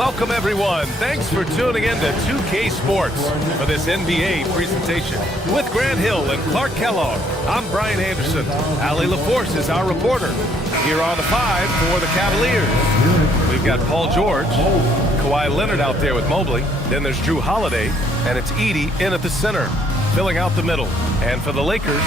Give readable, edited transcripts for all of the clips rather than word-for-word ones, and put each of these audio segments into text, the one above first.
Welcome, everyone. Thanks for tuning in to 2K Sports for this NBA presentation. With Grant Hill and Clark Kellogg, I'm Brian Anderson. Allie LaForce is our reporter. Here on the 5 for the Cavaliers, we've got Paul George, Kawhi Leonard out there with Mobley. Then there's Drew Holiday, and it's Edey in at the center, filling out the middle. And for the Lakers,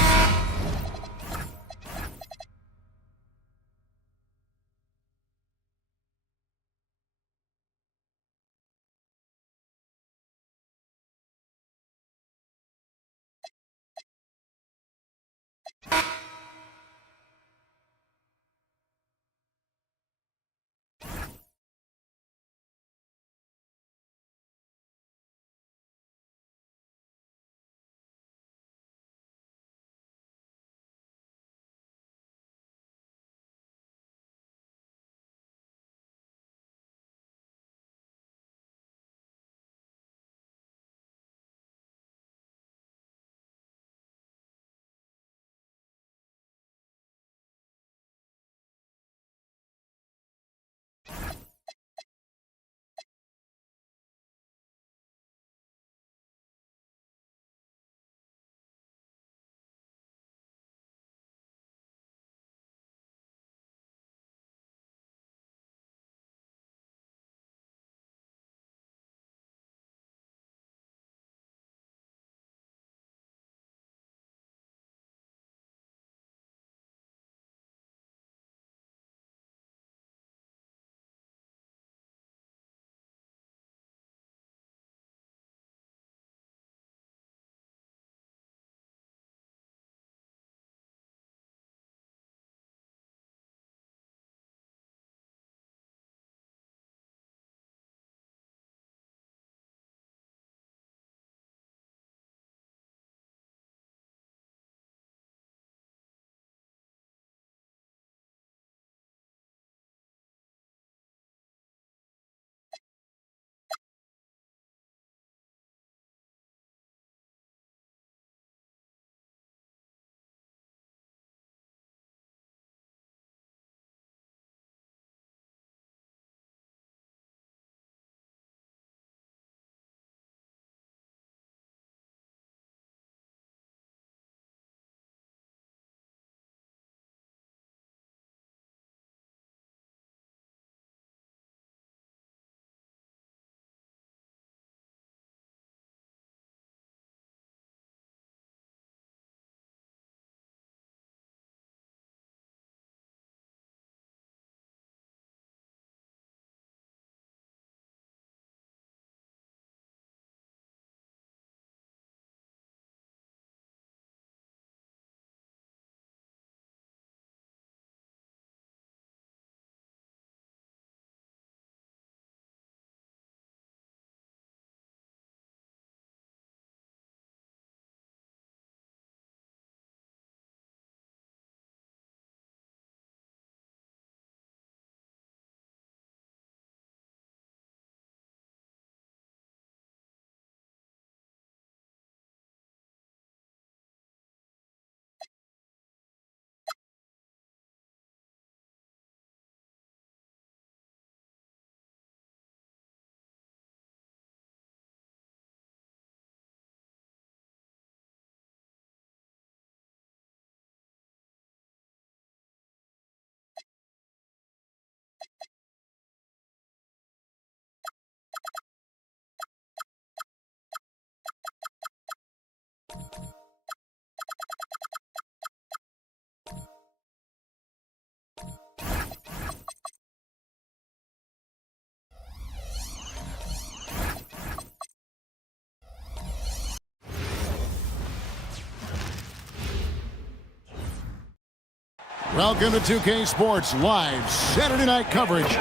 Welcome to 2K Sports Live Saturday night coverage.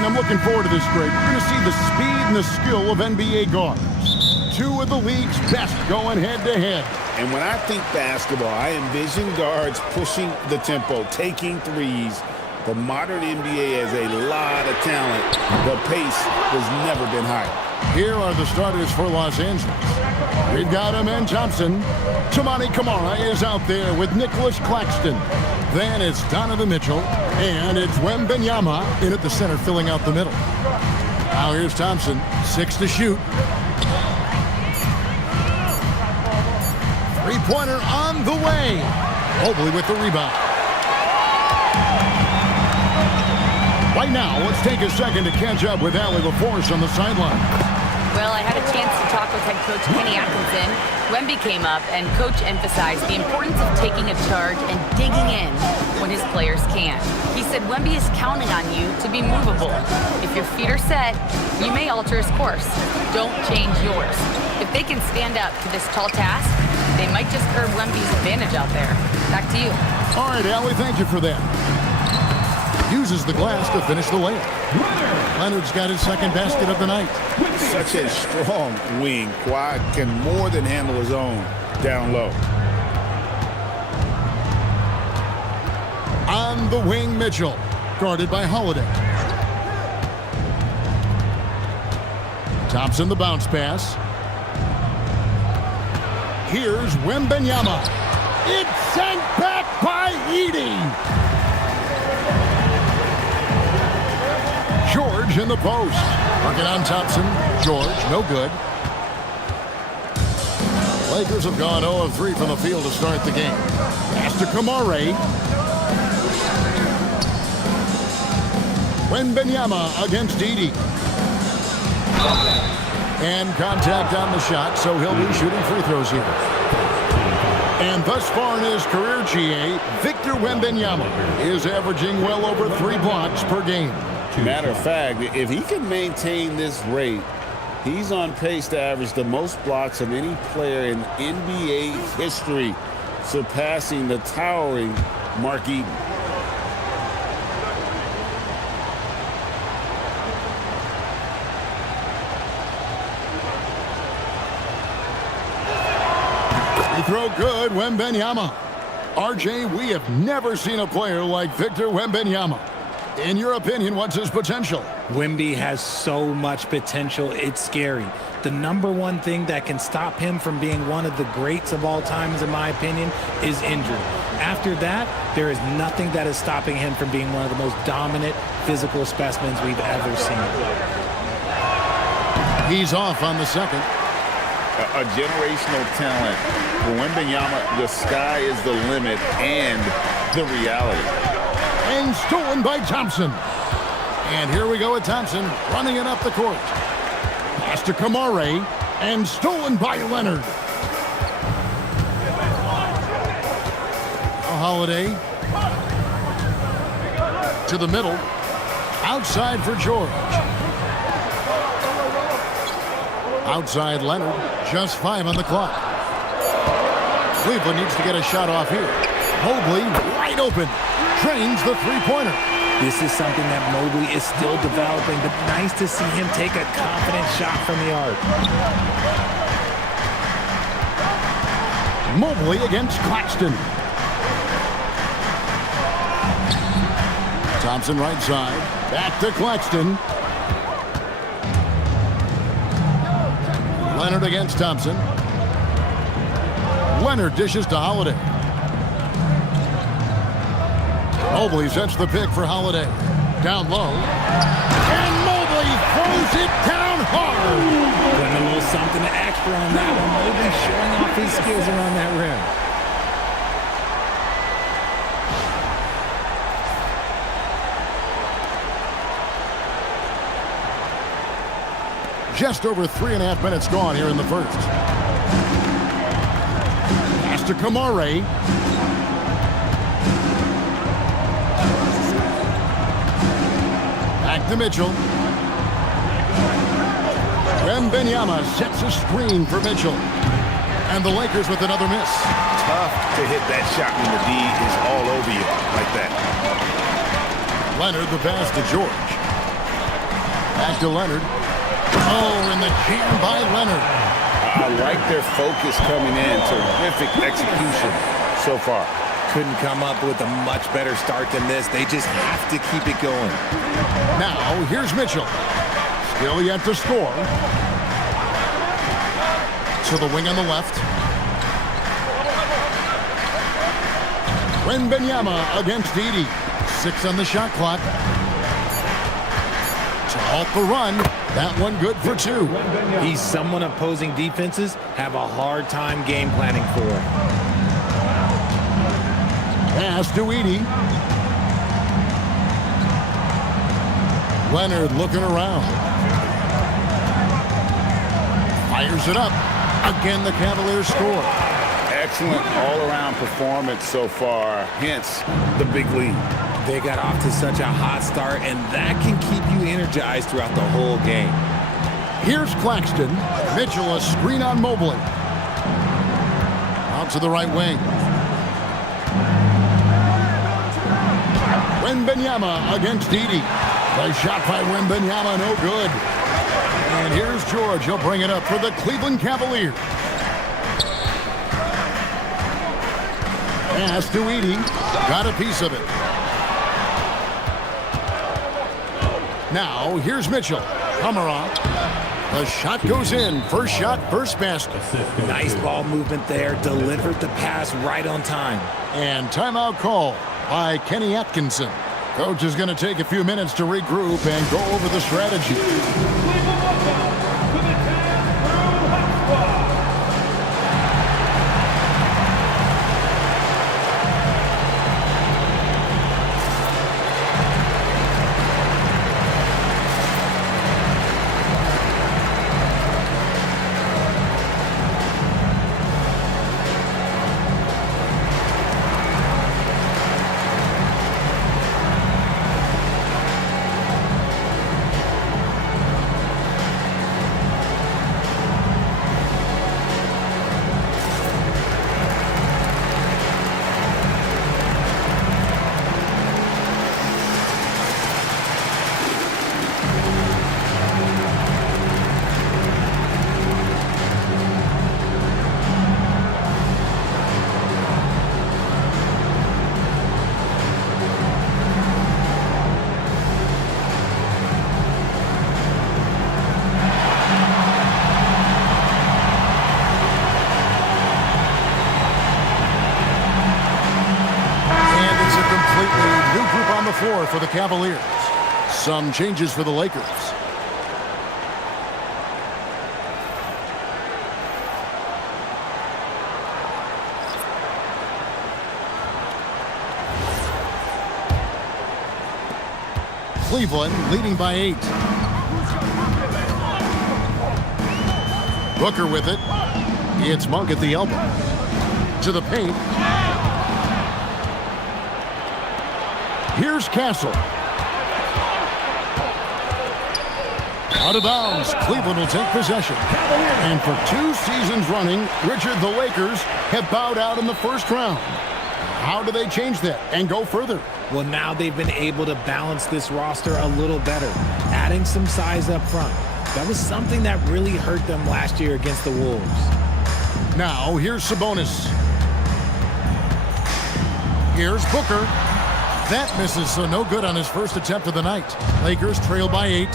and I'm looking forward to this grade. We're going to see the speed and the skill of NBA guards. Two of the league's best going head-to-head. And when I think basketball, I envision guards pushing the tempo, taking threes. The modern NBA has a lot of talent. The pace has never been higher. Here are the starters for Los Angeles. We've got Amen Thompson. Toumani Camara is out there with Nicholas Claxton. Then it's Donovan Mitchell. And it's Wembanyama in at the center, filling out the middle. Now here's Thompson. 6 to shoot. Three-pointer on the way. Mobley with the rebound. Right now, let's take a second to catch up with Allie LaForce on the sideline. Well, I had a chance to talk with head coach Kenny Atkinson. Wemby came up, and coach emphasized the importance of taking a charge and digging in when his players can't. He said Wemby is counting on you to be movable. If your feet are set, you may alter his course. Don't change yours. If they can stand up to this tall task, they might just curb Wemby's advantage out there. Back to you. All right, Allie, thank you for that. Uses the glass to finish the layup. Leonard's got his second basket of the night. Such a strong wing. Kawhi can more than handle his own down low. On the wing, Mitchell, guarded by Holiday. Thompson the bounce pass. Here's Wembanyama. It's sent back by Edey. George in the post. Working on Thompson. George, no good. Lakers have gone 0 of 3 from the field to start the game. Pass to Kamare. Wembanyama against Edey. And contact on the shot, so he'll be shooting free throws here. And thus far in his career, GA, Victor Wembanyama is averaging well over 3 blocks per game. Matter of fact, if he can maintain this rate, he's on pace to average the most blocks of any player in NBA history, surpassing the towering Mark Eaton. Free throw good, Wembanyama. RJ, we have never seen a player like Victor Wembanyama. In your opinion, what's his potential? Wemby has so much potential, it's scary. The number one thing that can stop him from being one of the greats of all times, in my opinion, is injury. After that, there is nothing that is stopping him from being one of the most dominant physical specimens we've ever seen. He's off on the second. A generational talent. For Wembanyama, the sky is the limit and the reality. And stolen by Thompson. And here we go with Thompson running it up the court. Pass to Kamare and stolen by Leonard. A Holiday to the middle. Outside for George. Outside Leonard. Just 5 on the clock. Cleveland needs to get a shot off here. Mobley wide open. Trains the three-pointer. This is something that Mobley is still developing, but nice to see him take a confident shot from the arc. Mobley against Claxton. Thompson right side. Back to Claxton. Leonard against Thompson. Leonard dishes to Holiday. Mobley sets the pick for Holiday. Down low. And Mobley throws it down hard. Putting a little something extra on that one. Mobley showing off his skills around that rim. Just over 3.5 minutes gone here in the first. Pass to Kamare. Back to Mitchell. Wembanyama sets a screen for Mitchell. And the Lakers with another miss. Tough to hit that shot when the D is all over you like that. Leonard the pass to George. Back to Leonard. Oh, and the jam by Leonard. I like their focus coming in. Terrific execution so far. Couldn't come up with a much better start than this. They just have to keep it going. Now, here's Mitchell. Still yet to score. To the wing on the left. Wembanyama against Edey. 6 on the shot clock. To halt the run. That one good for 2. He's someone opposing defenses have a hard time game planning for. Pass to Edey. Leonard looking around. Fires it up. Again, the Cavaliers score. Excellent all-around performance so far, hence the big lead. They got off to such a hot start, and that can keep you energized throughout the whole game. Here's Claxton. Mitchell a screen on Mobley. Out to the right wing. Wembanyama against Edey. The shot by Wembanyama, no good. And here's George. He'll bring it up for the Cleveland Cavaliers. Pass to Edey. Got a piece of it. Now, here's Mitchell. Kamara. The shot goes in. First shot, first basket. Nice ball movement there. Delivered the pass right on time. And timeout call by Kenny Atkinson. Coach is going to take a few minutes to regroup and go over the strategy. Floor for the Cavaliers. Some changes for the Lakers. Cleveland leading by 8. Booker with it. It's Monk at the elbow. To the paint. Here's Castle. Out of bounds. Cleveland will take possession. And for 2 seasons running, Richard, the Lakers have bowed out in the first round. How do they change that and go further? Well, now they've been able to balance this roster a little better, adding some size up front. That was something that really hurt them last year against the Wolves. Now, here's Sabonis. Here's Booker. That misses, so no good on his first attempt of the night. Lakers trail by 8.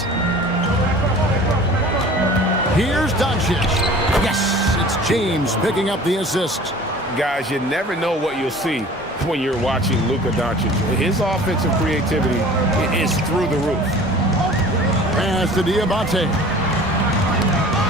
Here's Doncic. Yes, it's James picking up the assist. Guys, you never know what you'll see when you're watching Luka Doncic. His offensive creativity is through the roof. Pass to Diabate.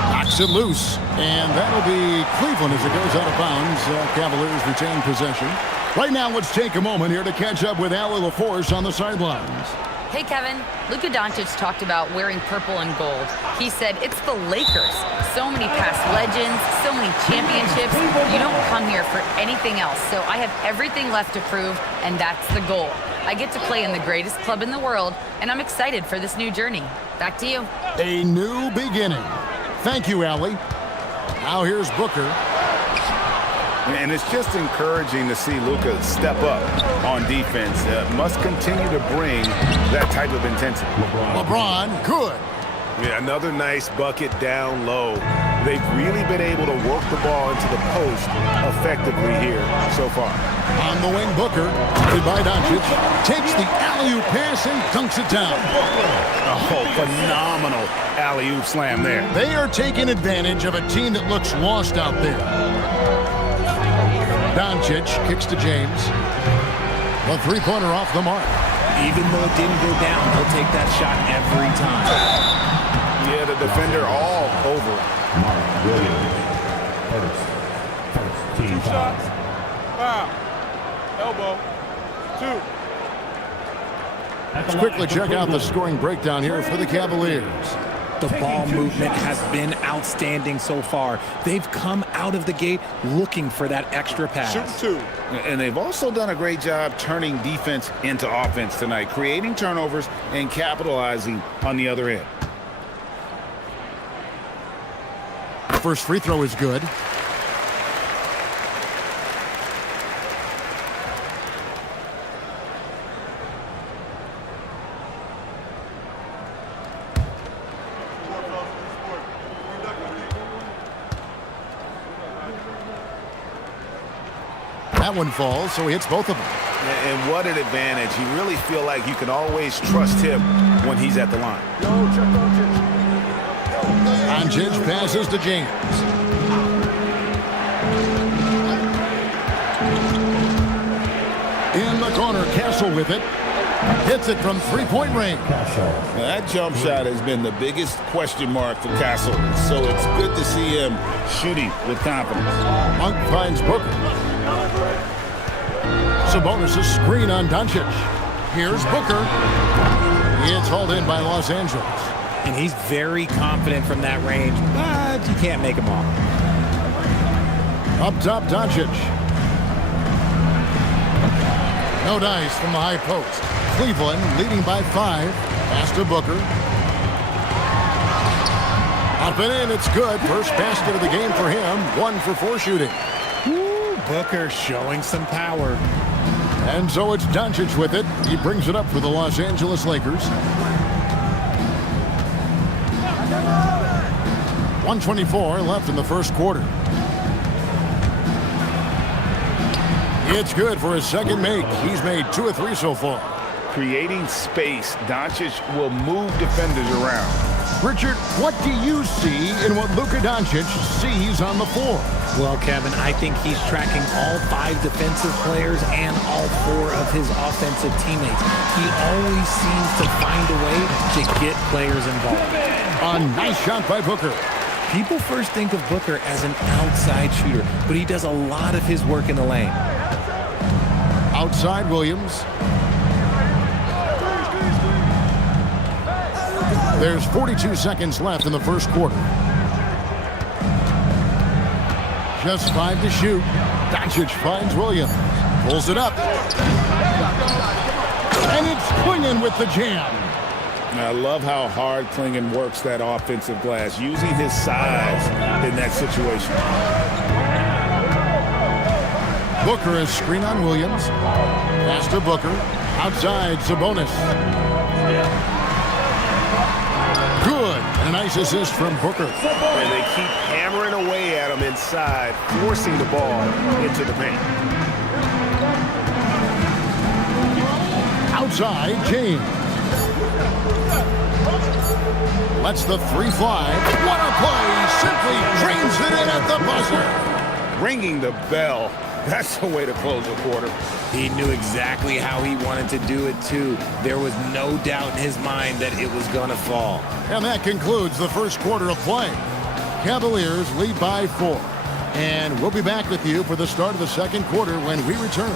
Knocks it loose, and that'll be Cleveland as it goes out of bounds. Cavaliers retain possession. Right now, let's take a moment here to catch up with Allie LaForce on the sidelines. Hey, Kevin. Luka Doncic talked about wearing purple and gold. He said, it's the Lakers. So many past legends, so many championships. You don't come here for anything else. So I have everything left to prove, and that's the goal. I get to play in the greatest club in the world, and I'm excited for this new journey. Back to you. A new beginning. Thank you, Allie. Now here's Booker. And it's just encouraging to see Luka step up on defense. Must continue to bring that type of intensity. LeBron, good. Yeah, another nice bucket down low. They've really been able to work the ball into the post effectively here so far. On the wing, Booker, guarded by Doncic, takes the alley-oop pass and dunks it down. Oh, phenomenal alley-oop slam there. They are taking advantage of a team that looks lost out there. Doncic kicks to James. The three-pointer off the mark. Even though it didn't go down, he'll take that shot every time. Yeah, the defender all over it. Mark Williams. First team foul. Foul. Elbow. 2. Let's quickly check out the scoring breakdown here for the Cavaliers. The ball movement has been outstanding so far. They've come out of the gate looking for that extra pass. Shoot 2. And they've also done a great job turning defense into offense tonight, creating turnovers and capitalizing on the other end. First free throw is good. That one falls, so he hits both of them. And what an advantage. You really feel like you can always trust him when he's at the line. Doncic passes to James. In the corner, Castle with it. Hits it from three-point range. Now, that jump shot has been the biggest question mark for Castle, so it's good to see him shooting with confidence. Monk finds Booker. Sabonis' screen on Doncic. Here's Booker. It's hauled in by Los Angeles. And he's very confident from that range, but you can't make him all. Up top, Doncic. No dice from the high post. Cleveland leading by 5. Pass to Booker. Up and in, it's good. First basket of the game for him. 1 for 4 shooting. Woo, Booker showing some power. And so it's Doncic with it. He brings it up for the Los Angeles Lakers. 1:24 left in the first quarter. It's good for his second make. He's made 2 of 3 so far. Creating space, Doncic will move defenders around. Richard, what do you see in what Luka Doncic sees on the floor? Well, Kevin, I think he's tracking all 5 defensive players and all 4 of his offensive teammates. He always seems to find a way to get players involved. A nice shot by Booker. People first think of Booker as an outside shooter, but he does a lot of his work in the lane. Outside Williams. There's 42 seconds left in the first quarter. Just 5 to shoot. Doncic finds Williams. Pulls it up. And it's Klingon with the jam. I love how hard Klingon works that offensive glass, using his size in that situation. Booker is screen on Williams. Pass to Booker. Outside, Sabonis. Good. And a nice assist from Booker. And they keep hammering away at him inside, forcing the ball into the paint. Outside, James. Lets the 3 fly. What a play! Simply drains it in at the buzzer. Ringing the bell. That's the way to close a quarter. He knew exactly how he wanted to do it, too. There was no doubt in his mind that it was going to fall. And that concludes the first quarter of play. Cavaliers lead by 4. And we'll be back with you for the start of the second quarter when we return.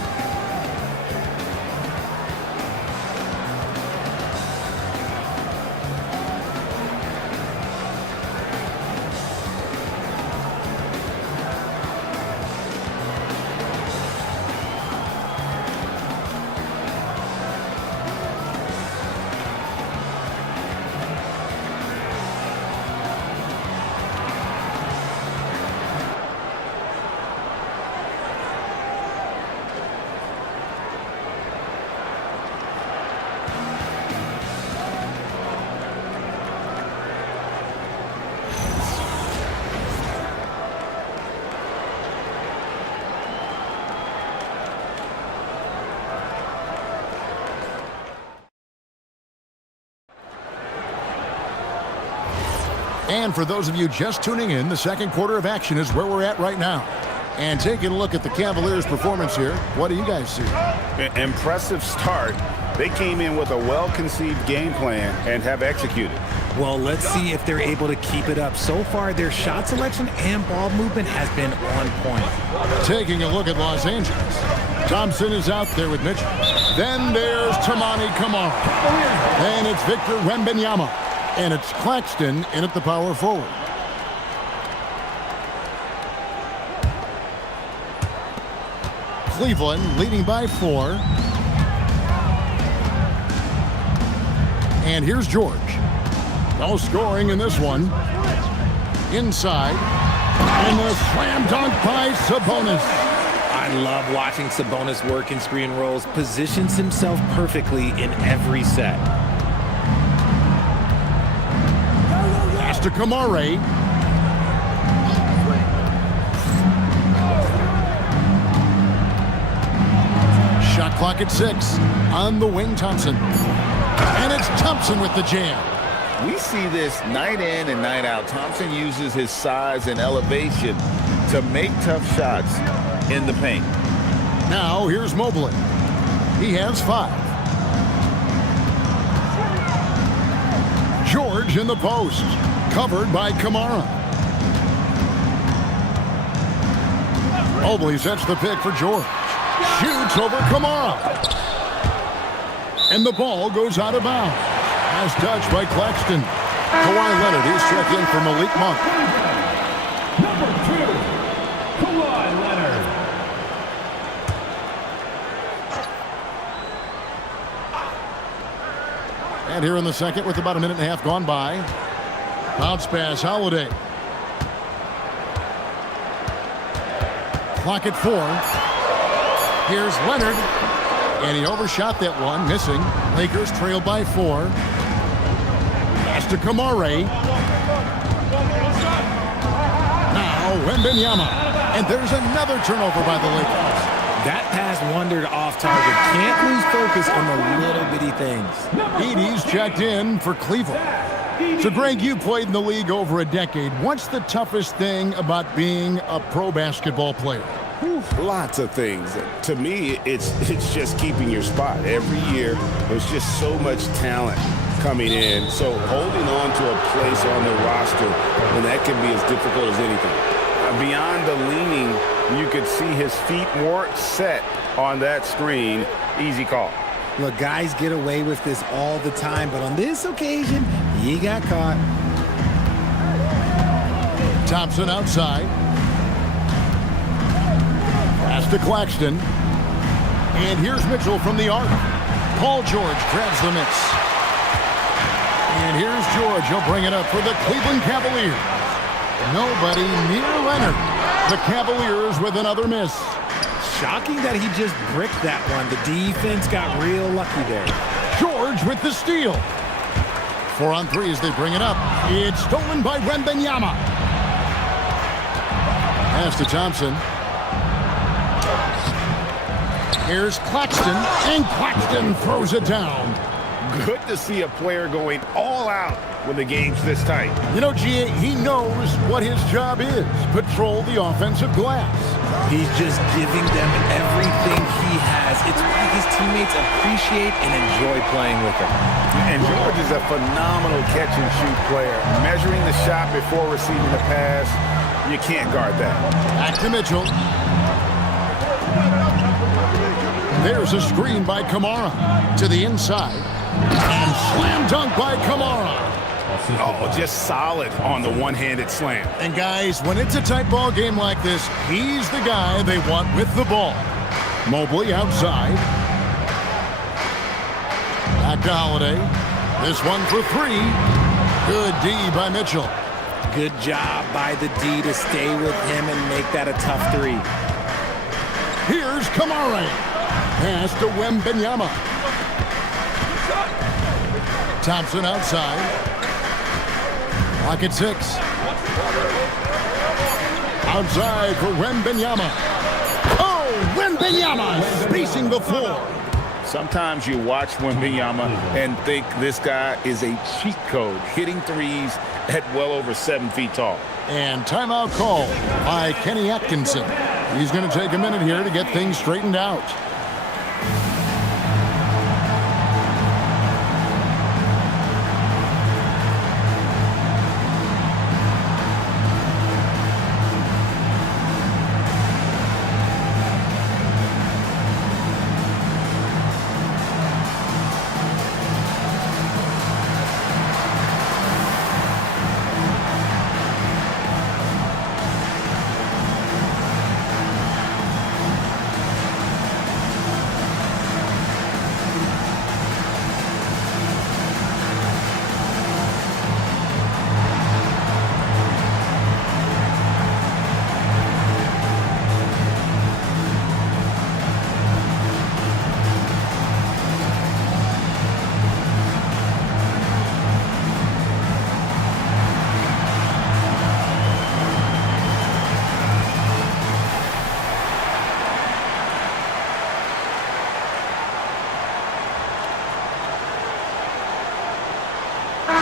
And for those of you just tuning in, the second quarter of action is where we're at right now. And taking a look at the Cavaliers' performance here, what do you guys see? Impressive start. They came in with a well-conceived game plan and have executed. Well, let's see if they're able to keep it up. So far, their shot selection and ball movement has been on point. Taking a look at Los Angeles. Thompson is out there with Mitchell. Then there's Tamani Kamara. Then it's Victor Wembanyama. And it's Claxton in at the power forward. Cleveland leading by 4. And here's George. No scoring in this one. Inside. And the slam dunk by Sabonis. I love watching Sabonis work in screen rolls. Positions himself perfectly in every set. Pass to Kamara. Shot clock at 6. On the wing, Thompson. And it's Thompson with the jam. We see this night in and night out. Thompson uses his size and elevation to make tough shots in the paint. Now here's Mobley. He has 5. George in the post. Covered by Kamara. Mobley sets the pick for George. Shoots over Kamara. And the ball goes out of bounds. Nice touch by Claxton. Kawhi Leonard, he's checked in for Malik Monk. Number 2, Kawhi Leonard. And here in the second with about a minute and a half gone by. Bounce pass, Holiday. Clock at 4. Here's Leonard. And he overshot that one, missing. Lakers trail by 4. Pass to Kamara. Now Wembanyama. And there's another turnover by the Lakers. That pass wandered off target. Can't lose focus on the little bitty things. Edie's checked in for Cleveland. So, Greg, you played in the league over a decade. What's the toughest thing about being a pro basketball player? Lots of things. To me, it's just keeping your spot. Every year, there's just so much talent coming in. So holding on to a place on the roster, and that can be as difficult as anything. Beyond the leaning, you could see his feet weren't set on that screen. Easy call. Look, guys get away with this all the time, but on this occasion, he got caught. Thompson outside. Pass to Claxton. And here's Mitchell from the arc. Paul George grabs the miss. And here's George. He'll bring it up for the Cleveland Cavaliers. Nobody near Leonard. The Cavaliers with another miss. Shocking that he just bricked that one. The defense got real lucky there. George with the steal. 4 on 3 as they bring it up. It's stolen by Wembanyama. Pass to Thompson. Here's Claxton, and Claxton throws it down. Good to see a player going all out when the game's this tight. You know, G.A., he knows what his job is. Patrol the offensive glass. He's just giving them everything he has. It's why his teammates appreciate and enjoy playing with him. And George is a phenomenal catch-and-shoot player. Measuring the shot before receiving the pass, you can't guard that. Back to Mitchell. There's a screen by Kamara to the inside. And slam dunk by Kamara. Oh, just solid on the one-handed slam. And guys, when it's a tight ball game like this, he's the guy they want with the ball. Mobley outside. Back to Holiday. This one for 3. Good D by Mitchell. Good job by the D to stay with him and make that a tough 3. Here's Kamara. Pass to Wembanyama. Thompson outside. Clock at 6. Outside for Wembanyama. Oh, Wembanyama spacing the floor. Sometimes you watch Wembanyama and think this guy is a cheat code, hitting threes at well over 7 feet tall. And timeout call by Kenny Atkinson. He's going to take a minute here to get things straightened out.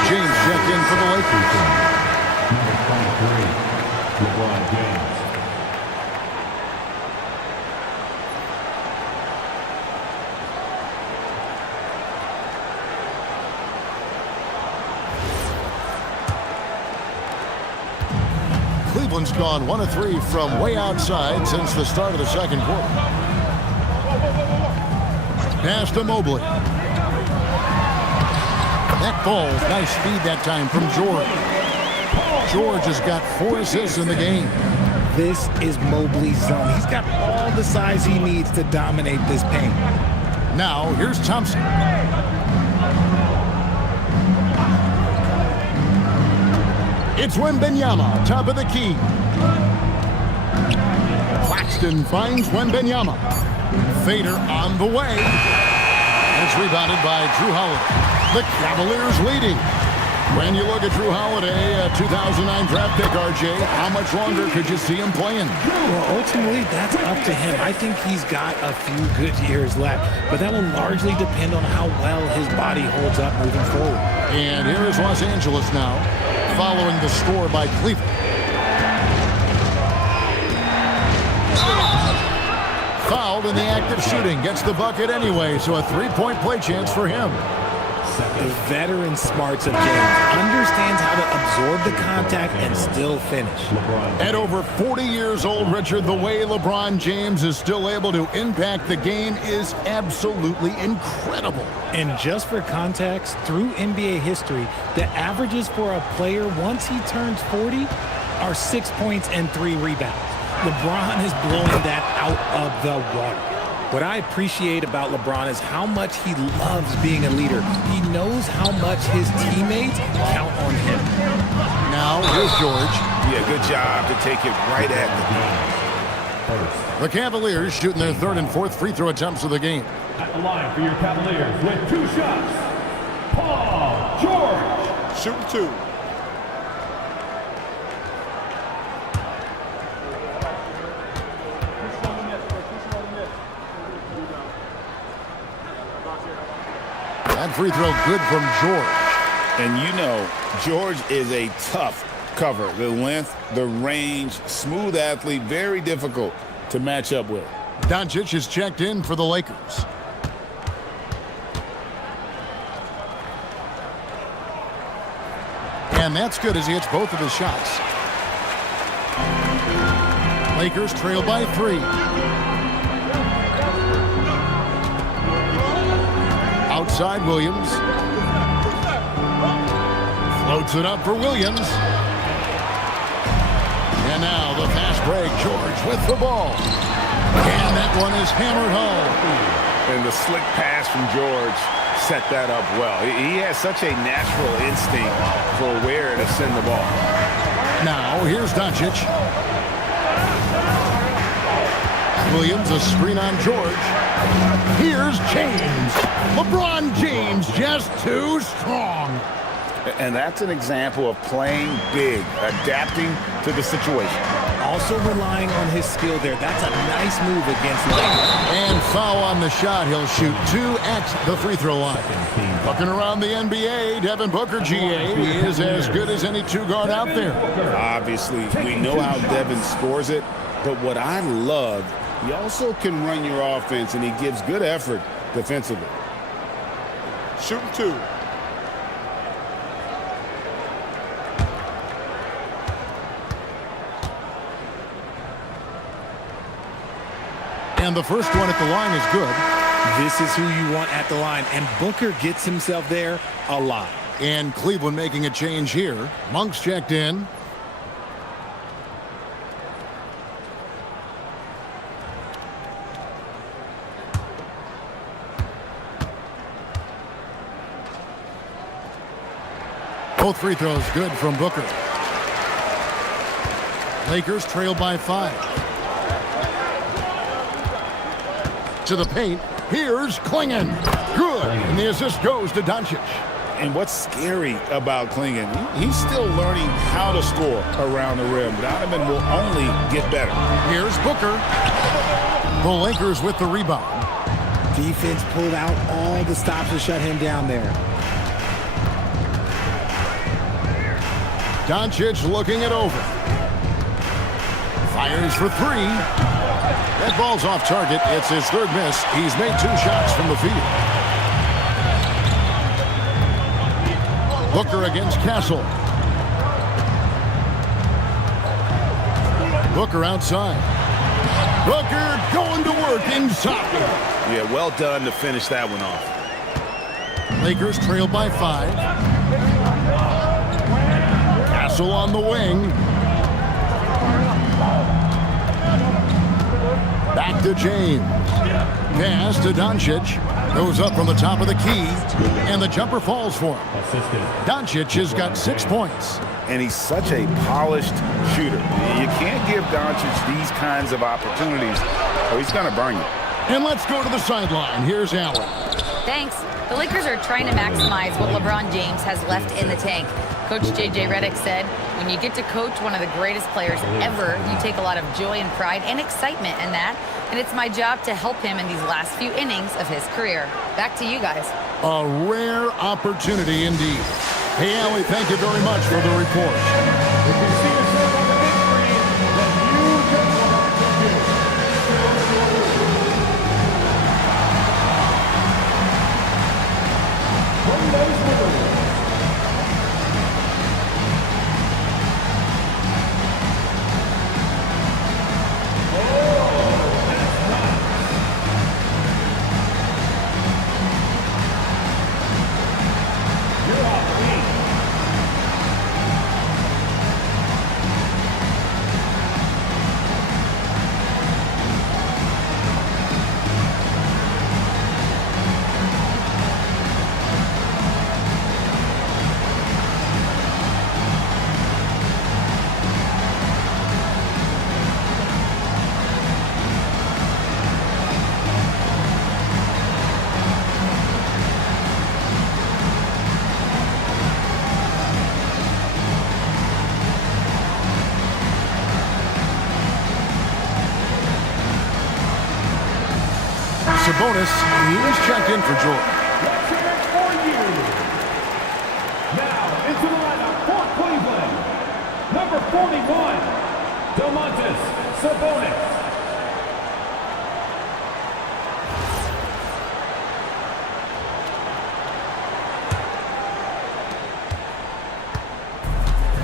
James checked in for the Lakers. Number 23, LeBron James. Cleveland's gone 1 of 3 from way outside since the start of the second quarter. Pass to Mobley. That falls. Nice feed that time from George. George has got 4 assists in the game. This is Mobley's zone. He's got all the size he needs to dominate this paint. Now, here's Thompson. It's Wembanyama, top of the key. Claxton finds Wembanyama. Fader on the way. And it's rebounded by Drew Holiday. The Cavaliers leading. When you look at Drew Holiday, a 2009 draft pick, RJ, how much longer could you see him playing? Well, ultimately, that's up to him. I think he's got a few good years left, but that will largely depend on how well his body holds up moving forward. And here is Los Angeles now, following the score by Cleveland. Fouled in the act of shooting, gets the bucket anyway, so a 3-point play chance for him. The veteran smarts of James understands how to absorb the contact and still finish. At over 40 years old, Richard, the way LeBron James is still able to impact the game is absolutely incredible. And just for context, through NBA history, the averages for a player once he turns 40 are 6 points and 3 rebounds. LeBron is blowing that out of the water. What I appreciate about LeBron is how much he loves being a leader. He knows how much his teammates count on him. Now, here's George. Yeah, good job to take it right at The Cavaliers shooting their 3rd and 4th free throw attempts of the game. At the line for your Cavaliers with 2 shots, Paul George. Shooting 2. That free throw good from George. And you know, George is a tough cover. The length, the range, smooth athlete, very difficult to match up with. Doncic is checked in for the Lakers. And that's good as he hits both of his shots. Lakers trail by 3. Outside Williams. Floats it up for Williams. And now the fast break. George with the ball. And that one is hammered home. And the slick pass from George set that up well. He has such a natural instinct for where to send the ball. Now here's Doncic. Williams, a screen on George. Here's James. LeBron James just too strong. And that's an example of playing big, adapting to the situation. Also relying on his skill there. That's a nice move against Lakers. And foul on the shot. He'll shoot 2 at the free throw line. Looking around the NBA, Devin Booker, GA, is as good as any two-guard out there. Obviously, we know how Devin scores it, but what I love, he also can run your offense, and he gives good effort defensively. Shooting 2. And the first one at the line is good. This is who you want at the line, and Booker gets himself there a lot. And Cleveland making a change here. Monk's checked in. Both free throws good from Booker. Lakers trail by 5. To the paint. Here's Klingon. Good. And the assist goes to Doncic. And what's scary about Klingon, he's still learning how to score around the rim. Donovan will only get better. Here's Booker. The Lakers with the rebound. Defense pulled out all the stops to shut him down there. Doncic looking it over. Fires for 3. That ball's off target. It's his 3rd miss. He's made 2 shots from the field. Booker against Castle. Booker outside. Booker going to work inside. Yeah, well done to finish that one off. Lakers trail by 5. Castle on the wing. Back to James. Pass to Doncic. Goes up from the top of the key. And the jumper falls for him. Doncic has got 6 points. And he's such a polished shooter. You can't give Doncic these kinds of opportunities or he's going to burn you. And let's go to the sideline. Here's Allen. Thanks. The Lakers are trying to maximize what LeBron James has left in the tank. Coach J.J. Redick said, when you get to coach one of the greatest players ever, you take a lot of joy and pride and excitement in that. And it's my job to help him in these last few innings of his career. Back to you guys. A rare opportunity indeed. Hey, Allie, thank you very much for the report. Sabonis, he's checked in for Jordan. Let's hear it for you. Now into the lineup for Cleveland, number 41, Domantas Sabonis.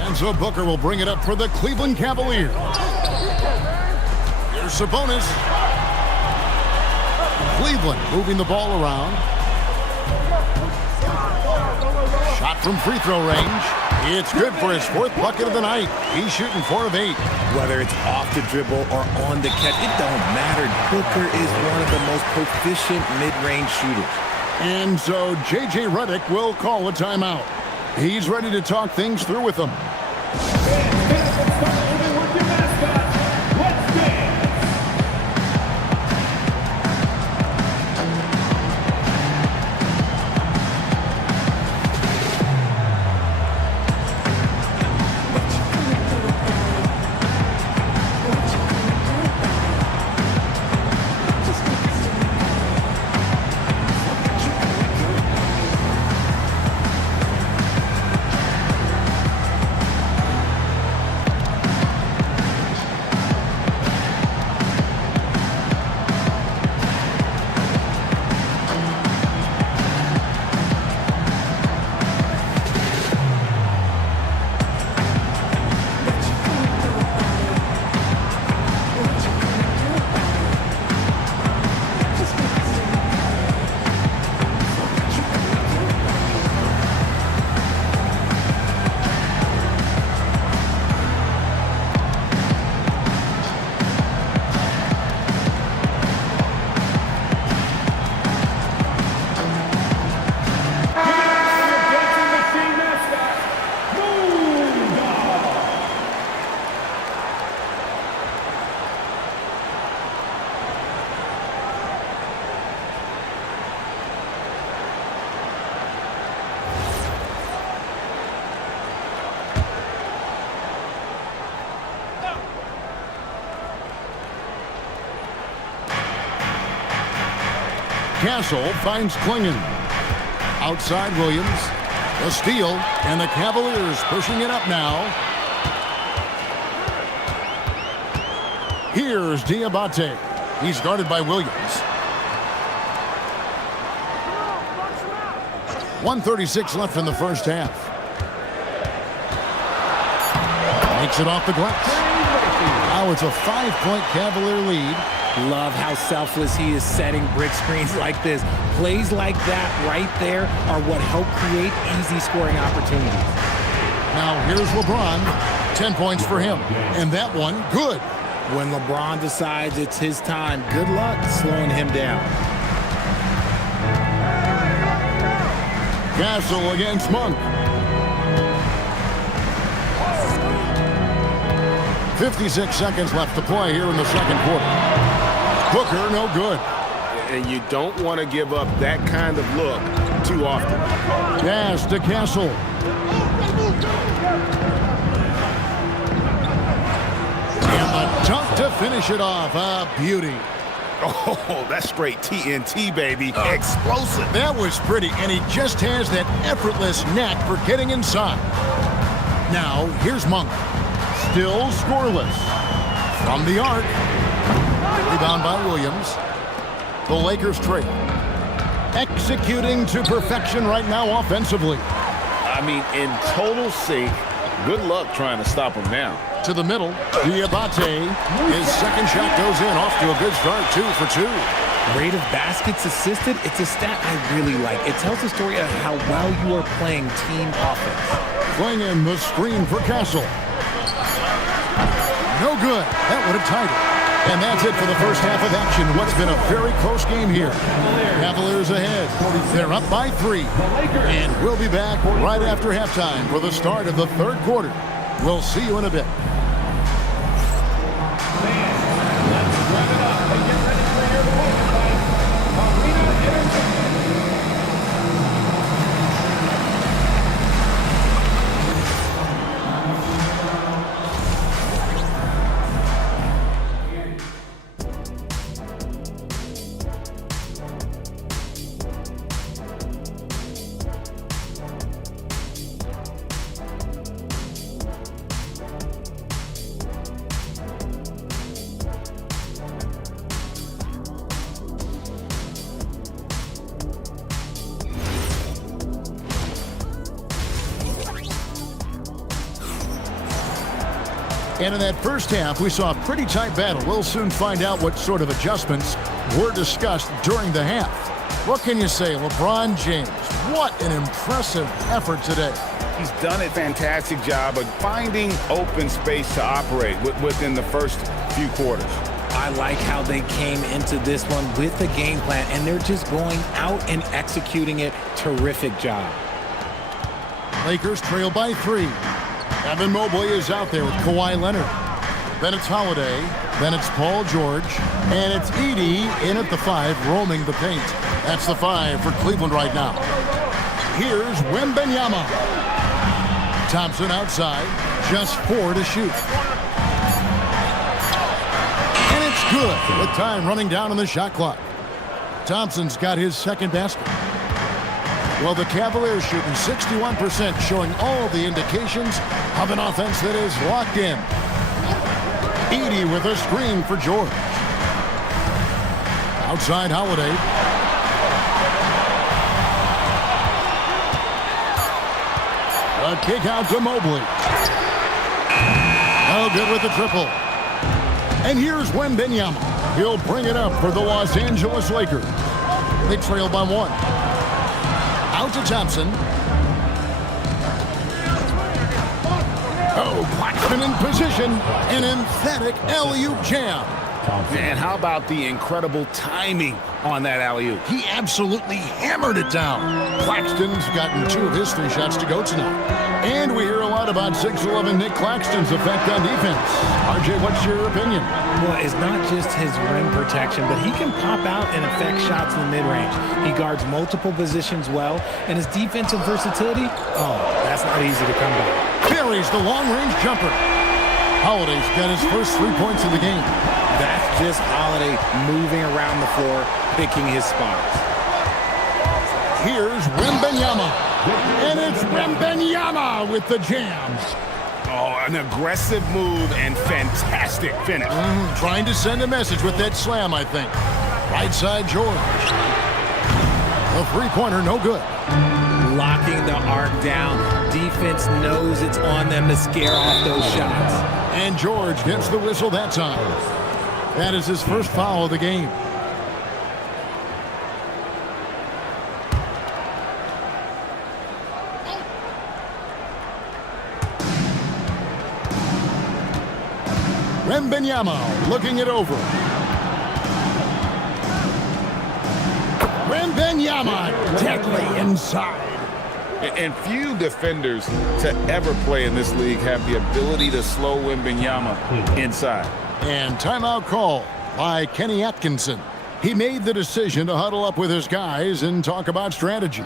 And so Booker will bring it up for the Cleveland Cavaliers. Here's Sabonis. Cleveland moving the ball around. Shot from free throw range. It's good for his 4th bucket of the night. He's shooting 4 of 8. Whether it's off the dribble or on the catch, it don't matter. Booker is one of the most proficient mid-range shooters. And so J.J. Redick will call a timeout. He's ready to talk things through with them. Castle finds Klingon. Outside Williams. The steal, and the Cavaliers pushing it up now. Here's Diabate. He's guarded by Williams. 1:36 left in the first half. Makes it off the glass. Now it's a 5-point Cavalier lead. Love how selfless he is setting brick screens like this. Plays like that right there are what help create easy scoring opportunities. Now here's LeBron. 10 points for him. And that one, good. When LeBron decides it's his time, good luck slowing him down. Castle against Monk. 56 seconds left to play here in the second quarter. Booker, no good. And you don't want to give up that kind of look too often. Pass to Castle. And the dunk to finish it off. A beauty. Oh, that's straight TNT, baby. Explosive. That was pretty, and he just has that effortless knack for getting inside. Now, here's Monk. Still scoreless. From the arc. Rebound by Williams. The Lakers trail. Executing to perfection right now offensively. I mean, in total sync. Good luck trying to stop him now. To the middle. Diabate. His second shot goes in. Off to a good start. 2 for 2. Rate of baskets assisted, it's a stat I really like. It tells the story of how well you are playing team offense. Playing the screen for Castle. No good. That would have tied it. And that's it for the first half of action. What's been a very close game here. Cavaliers ahead. They're up by 3. And we'll be back right after halftime for the start of the third quarter. We'll see you in a bit. And in that first half, we saw a pretty tight battle. We'll soon find out what sort of adjustments were discussed during the half. What can you say, LeBron James? What an impressive effort today. He's done a fantastic job of finding open space to operate within the first few quarters. I like how they came into this one with a game plan, and they're just going out and executing it. Terrific job. Lakers trail by 3. Evan Mobley is out there with Kawhi Leonard. Then it's Holiday. Then it's Paul George. And it's Edey in at the 5, roaming the paint. That's the 5 for Cleveland right now. Here's Wembanyama. Thompson outside. Just 4 to shoot. And it's good with time running down on the shot clock. Thompson's got his second basket. Well, the Cavaliers shooting 61%, showing all the indications of an offense that is locked in. Edey with a screen for George. Outside Holiday. A kick out to Mobley. No good with the triple. And here's Wembanyama. He'll bring it up for the Los Angeles Lakers. They trail by 1. Out to Thompson. Oh, Claxton in position. An emphatic alley-oop jam. Man, how about the incredible timing on that alley-oop? He absolutely hammered it down. Claxton's gotten 2 of his 3 shots to go tonight. And we hear a lot about 6'11" Nick Claxton's effect on defense. RJ, what's your opinion? Well, it's not just his rim protection, but he can pop out and affect shots in the mid-range. He guards multiple positions well, and his defensive versatility, that's not easy to come by. Buries the long-range jumper. Holiday's got his first 3 points of the game. That's just Holiday moving around the floor, picking his spots. Here's Wembanyama. And it's Wembanyama with the jam. Oh, an aggressive move and fantastic finish. Trying to send a message with that slam, I think. Right side, George. A three-pointer, no good. Locking the arc down. Defense knows it's on them to scare off those shots. And George gets the whistle that time. That is his first foul of the game. Wembanyama looking it over. Wembanyama deadly inside. And few defenders to ever play in this league have the ability to slow Wembanyama inside. And timeout call by Kenny Atkinson. He made the decision to huddle up with his guys and talk about strategy.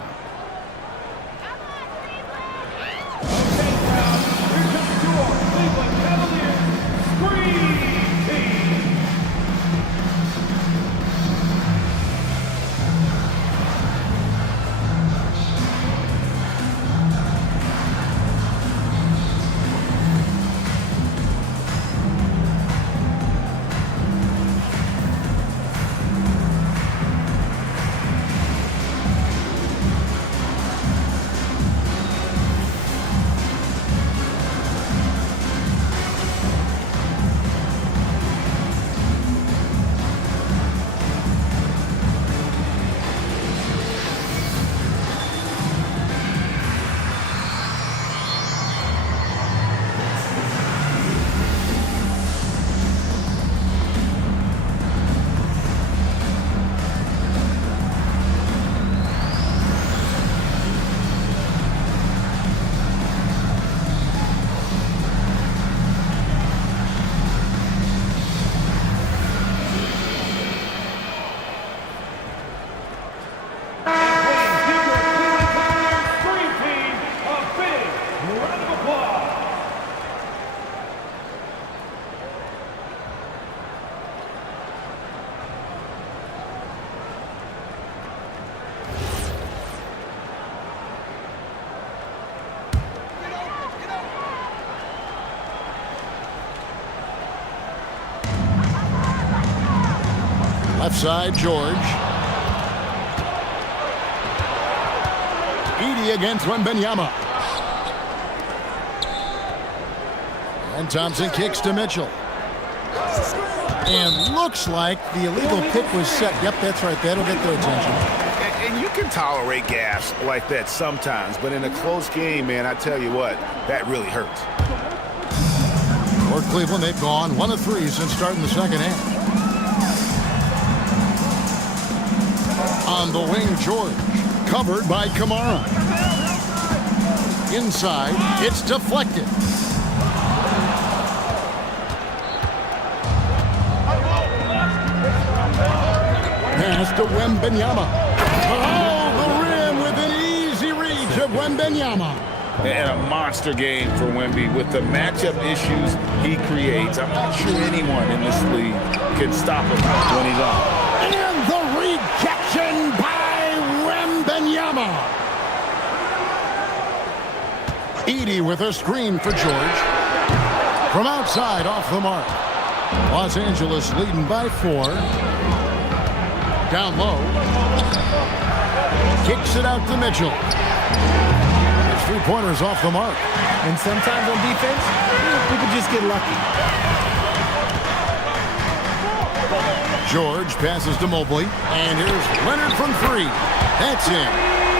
Left side, George. Edey against Wembanyama. And Thompson kicks to Mitchell. And looks like the illegal pick was set. Yep, that's right. That'll get their attention. And you can tolerate gaffes like that sometimes, but in a close game, man, I tell you what, that really hurts. For Cleveland, they've gone 1 of 3 since starting the second half. On the wing, George. Covered by Kamara. Inside, it's deflected. Pass to Wembanyama. Oh, the rim with an easy reach of Wembanyama. And a monster game for Wemby with the matchup issues he creates. I'm not sure anyone in this league can stop him when he's on. And the rejection by Wembanyama. Edey with a screen for George. From outside, off the mark. Los Angeles leading by 4. Down low. Kicks it out to Mitchell. His three-pointers off the mark. And sometimes on defense, we could just get lucky. George passes to Mobley. And here's Leonard from 3. That's in.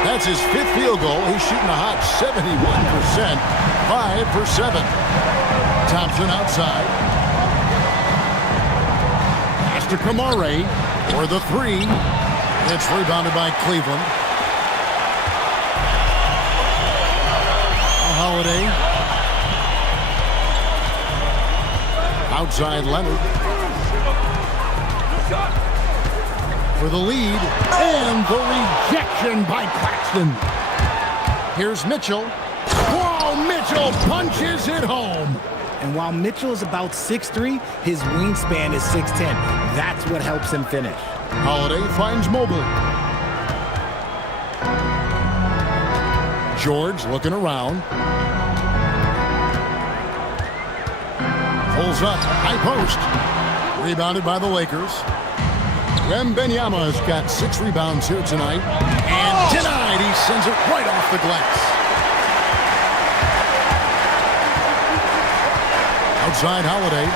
That's his 5th field goal. He's shooting a hot 71%. 5 for 7. Thompson outside. Pass to Kamara for the 3. It's rebounded by Cleveland. Holiday. Outside Leonard. For the lead. And the rejection by Claxton. Here's Mitchell. Whoa, Mitchell punches it home. And while Mitchell is about 6'3", his wingspan is 6'10". That's what helps him finish. Holiday finds Mobley. George looking around. Pulls up, high post. Rebounded by the Lakers. Wembanyama's got 6 rebounds here tonight. And denied. He sends it right off the glass. Outside Holiday.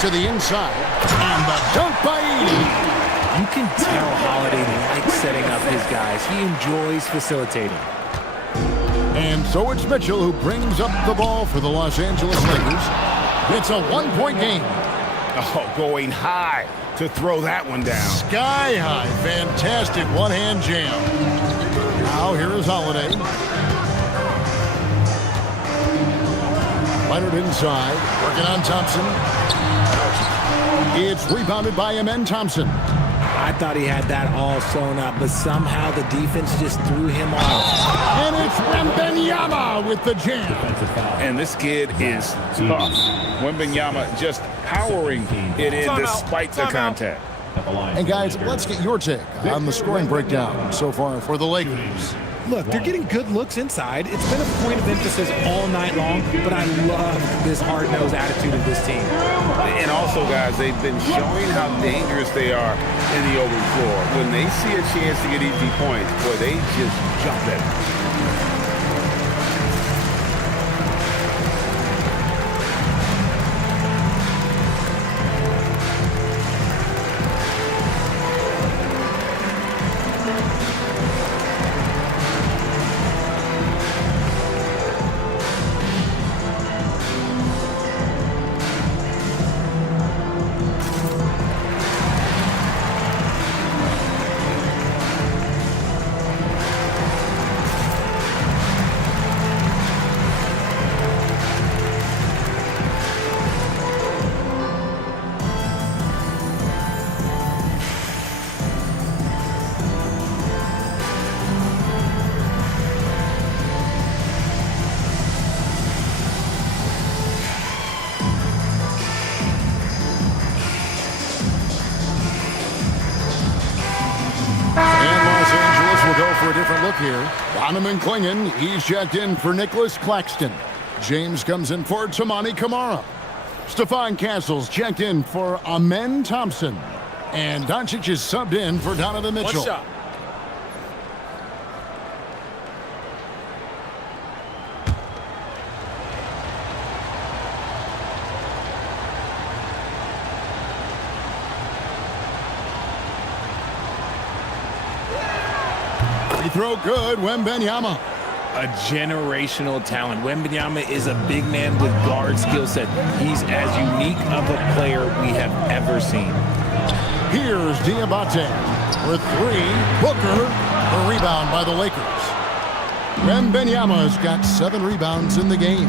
To the inside. And the dunk by Edey. You can tell Holiday likes setting up his guys. He enjoys facilitating. And so it's Mitchell who brings up the ball for the Los Angeles Lakers. It's a 1-point game. Oh, going high to throw that one down. Sky high. Fantastic one-hand jam. Now here is Holiday. Leonard inside. Working on Thompson. It's rebounded by Amen Thompson. I thought he had that all sewn up, but somehow the defense just threw him off. And it's Wembanyama with the jam. And this kid is tough. Wembanyama just powering it in despite the contact. And guys, let's get your take on the scoring breakdown so far for the Lakers. Look, they're getting good looks inside. It's been a point of emphasis all night long, but I love this hard-nosed attitude of this team. And also, guys, they've been showing how dangerous they are in the open floor. When they see a chance to get easy points, boy, they just jump at it. For a different look here. Donovan Clingan, he's checked in for Nicholas Claxton. James comes in for Tamani Kamara. Stephon Castle's checked in for Amen Thompson. And Doncic is subbed in for Donovan Mitchell. One shot. Throw good, Wembanyama. A generational talent. Wembanyama is a big man with guard skill set. He's as unique of a player we have ever seen. Here's Diabate with 3. Booker, a rebound by the Lakers. Wembanyama's got 7 rebounds in the game.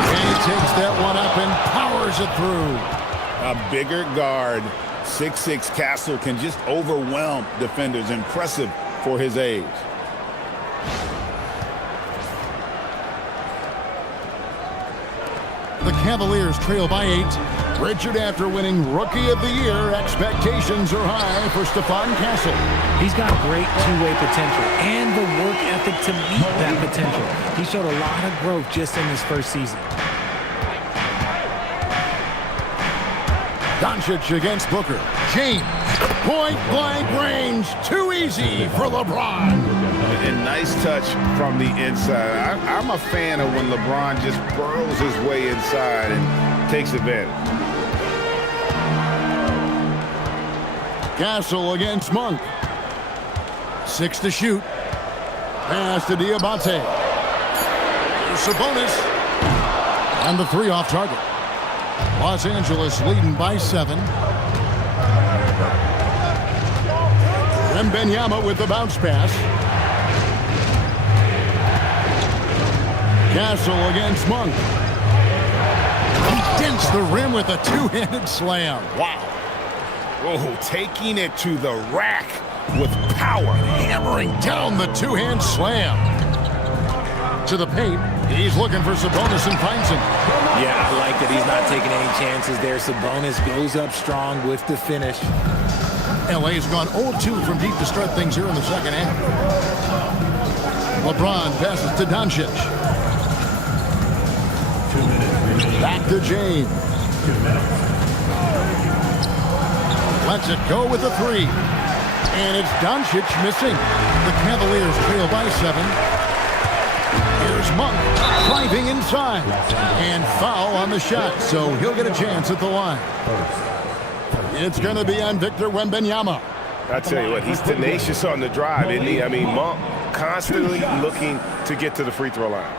And he takes that one up and powers it through. A bigger guard. 6'6" Castle can just overwhelm defenders. Impressive for his age. The Cavaliers trail by 8. Richard, after winning Rookie of the Year, expectations are high for Stephon Castle. He's got great two-way potential and the work ethic to meet that potential. He showed a lot of growth just in his first season. Doncic against Booker. James, point-blank range, too easy for LeBron. And nice touch from the inside. I'm a fan of when LeBron just burrows his way inside and takes advantage. Castle against Monk. 6 to shoot. Pass to Diabate. Sabonis. And the 3 off target. Los Angeles leading by 7. Wembanyama with the bounce pass. Castle against Monk. He dents the rim with a 2-handed slam. Wow. Oh, taking it to the rack with power. Hammering down the 2-hand slam. To the paint. He's looking for Sabonis and finds him. Yeah, I like that he's not taking any chances there. Sabonis goes up strong with the finish. LA's gone 0-2 from deep to start things here in the second half. LeBron passes to Doncic. 2 minutes remaining. Back to James. 2 minutes. Lets it go with a three. And it's Doncic missing. The Cavaliers trail by 7. Here's Monk driving inside. And foul on the shot, so he'll get a chance at the line. It's going to be on Victor Wembanyama. I tell you what, he's tenacious on the drive, isn't he? I mean, Monk constantly looking to get to the free throw line.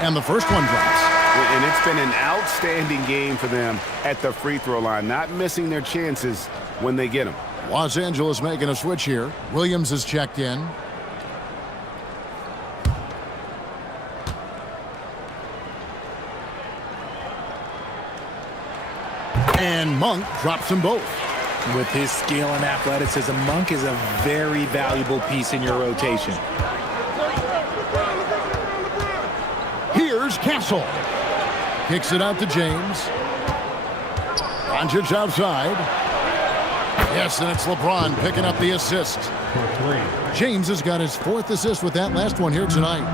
And the first one drops. And it's been an outstanding game for them at the free throw line, not missing their chances when they get them. Los Angeles making a switch here. Williams is checked in. And Monk drops them both. With his skill and athleticism, Monk is a very valuable piece in your rotation. Here's Castle. Kicks it out to James. Doncic outside. Yes, and it's LeBron picking up the assist. James has got his 4th assist with that last one here tonight.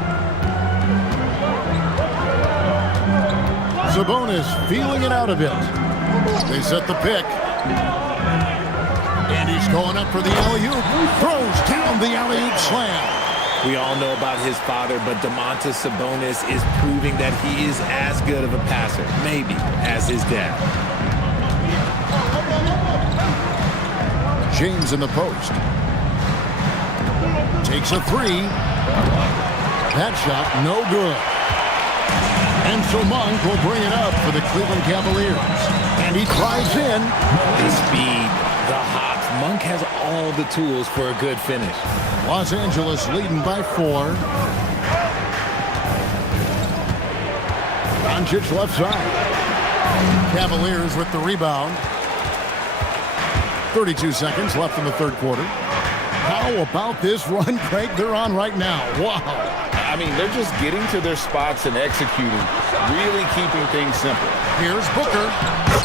Sabonis feeling it out a bit. They set the pick. And he's going up for the alley-oop. Throws down the alley-oop slam. We all know about his father, but Domantas Sabonis is proving that he is as good of a passer, maybe, as his dad. James in the post. Takes a three. That shot, no good. And so Monk will bring it up for the Cleveland Cavaliers. And he drives in. The speed, the hops. Monk has all the tools for a good finish. Los Angeles leading by 4. Doncic left side. Cavaliers with the rebound. 32 seconds left in the third quarter. How about this run, Craig, they're on right now? Wow. I mean, they're just getting to their spots and executing, really keeping things simple. Here's Booker.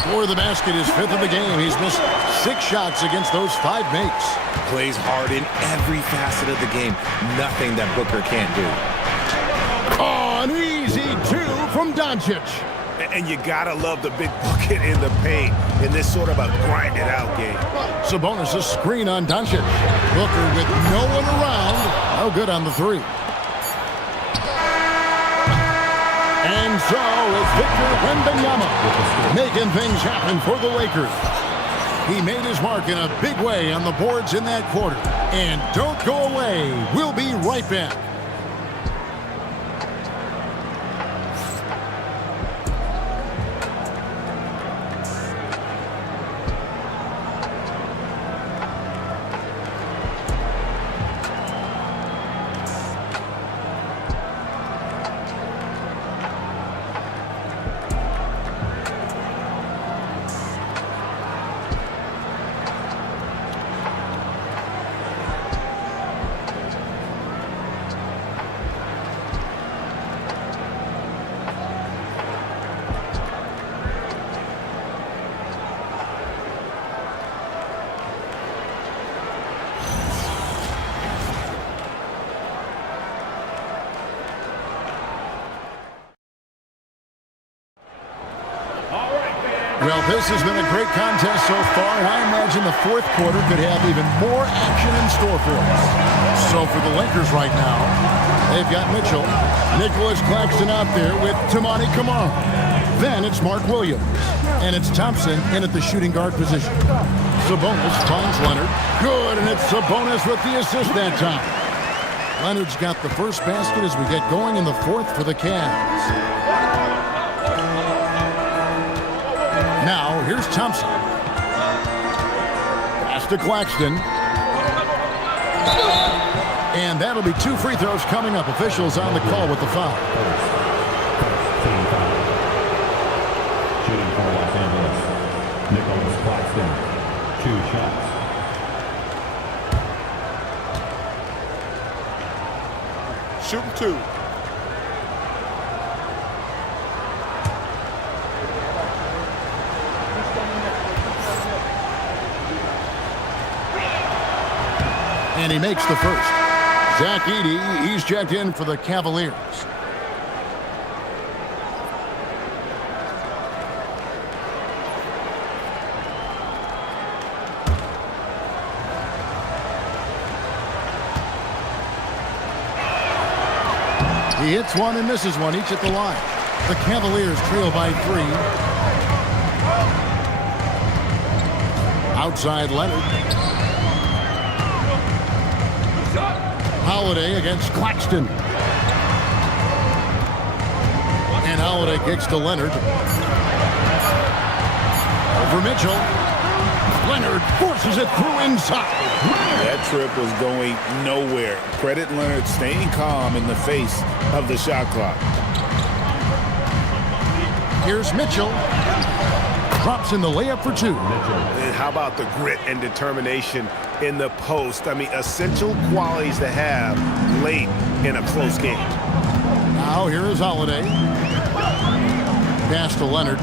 Score the basket, his 5th of the game. He's missed 6 shots against those 5 mates. Plays hard in every facet of the game. Nothing that Booker can't do. Oh, an easy 2 from Doncic. And you gotta love the big bucket in the paint in this sort of a grind-it-out game. Sabonis a screen on Doncic. Booker with no one around. No good on the 3. And so it's Victor Wembanyama making things happen for the Lakers. He made his mark in a big way on the boards in that quarter. And don't go away. We'll be right back. Well, this has been a great contest so far, and I imagine the fourth quarter could have even more action in store for us. So for the Lakers right now, they've got Mitchell, Nicholas Claxton out there with Tamani Kamara. Then it's Mark Williams, and it's Thompson in at the shooting guard position. Sabonis finds Leonard. Good, and it's Sabonis with the assist that time. Leonard's got the first basket as we get going in the fourth for the Cavs. Now, here's Thompson. Pass to Claxton. And that'll be 2 free throws coming up. Officials on the call with the foul. Team foul. Shooting for Los Angeles. Nicholas Claxton. 2 shots. Shooting 2. And he makes the first. Zach Edey, he's checked in for the Cavaliers. He hits one and misses one, each at the line. The Cavaliers trail by 3. Outside Leonard. Holiday against Claxton. And Holiday kicks to Leonard. Over Mitchell. Leonard forces it through inside. That trip was going nowhere. Credit Leonard staying calm in the face of the shot clock. Here's Mitchell. Drops in the layup for 2. And how about the grit and determination in the post? I mean, essential qualities to have late in a close game. Now here is Holiday. Pass to Leonard.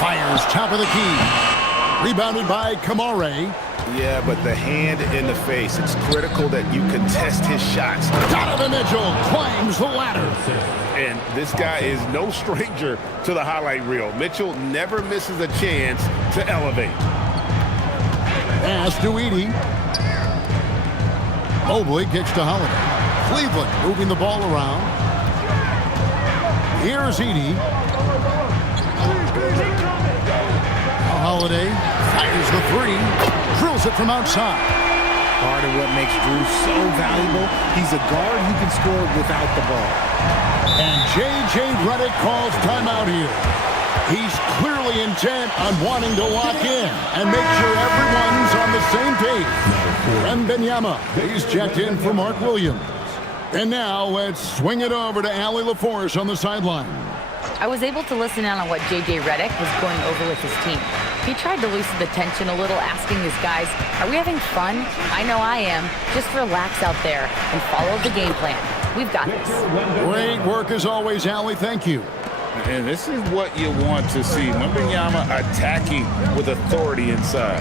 Fires top of the key. Rebounded by Kamare. Yeah, but the hand in the face, it's critical that you contest his shots. Donovan Mitchell climbs the ladder. And this guy is no stranger to the highlight reel. Mitchell never misses a chance to elevate. Pass to Edey. Mobley kicks to Holiday. Cleveland moving the ball around. Here's Edey. Holiday fires the 3. Drills it from outside. Part of what makes Drew so valuable, he's a guard who can score without the ball. And J.J. Redick calls timeout here. He's clearly intent on wanting to lock in and make sure everyone's on the same page. Wembanyama, he's checked in for Mark Williams. And now let's swing it over to Allie LaForce on the sideline. I was able to listen in on what J.J. Redick was going over with his team. He tried to loosen the tension a little, asking his guys, are we having fun? I know I am. Just relax out there and follow the game plan. We've got this. Great work as always, Allie. Thank you. And this is what you want to see. Wembanyama attacking with authority inside.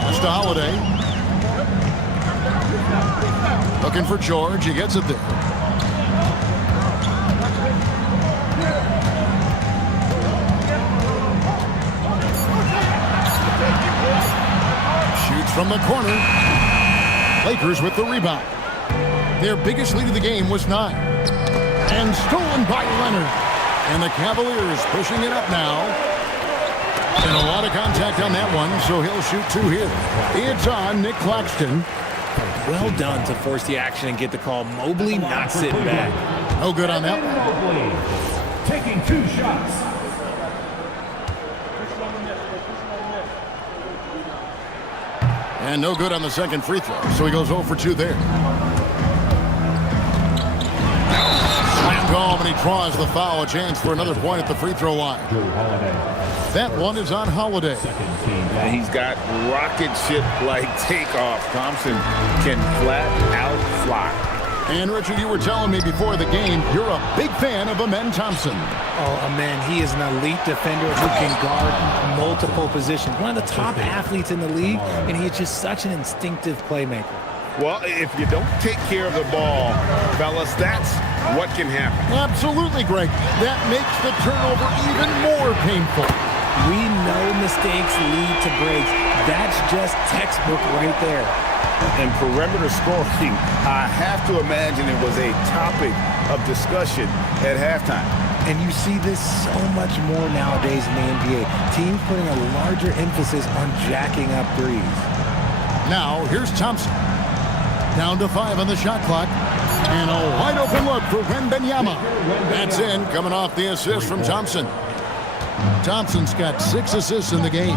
Pass to Holiday. Looking for George. He gets it there. From the corner. Lakers with the rebound. Their biggest lead of the game was 9. And stolen by Leonard. And the Cavaliers pushing it up now. And a lot of contact on that one, so he'll shoot 2 here. It's on Nick Claxton. Well done to force the action and get the call. Mobley not sitting back. No good on that one. Mobley taking 2 shots. And no good on the second free throw, so he goes 0 for 2 there. Slam home, and he draws the foul. A chance for another point at the free throw line. That one is on Holiday. And he's got rocket ship-like takeoff. Thompson can flat out fly. And Richard, you were telling me before the game, you're a big fan of Amen Thompson. Oh, man, he is an elite defender who can guard multiple positions. One of the top athletes in the league, and he is just such an instinctive playmaker. Well, if you don't take care of the ball, fellas, that's what can happen. Absolutely, Greg. That makes the turnover even more painful. We know mistakes lead to breaks. That's just textbook right there. And perimeter scoring, I have to imagine it was a topic of discussion at halftime. And you see this so much more nowadays in the NBA. Teams putting a larger emphasis on jacking up threes. Now, here's Thompson. Down to 5 on the shot clock. And a wide open look for Wembanyama. That's in, coming off the assist from Thompson. Thompson's got 6 assists in the game.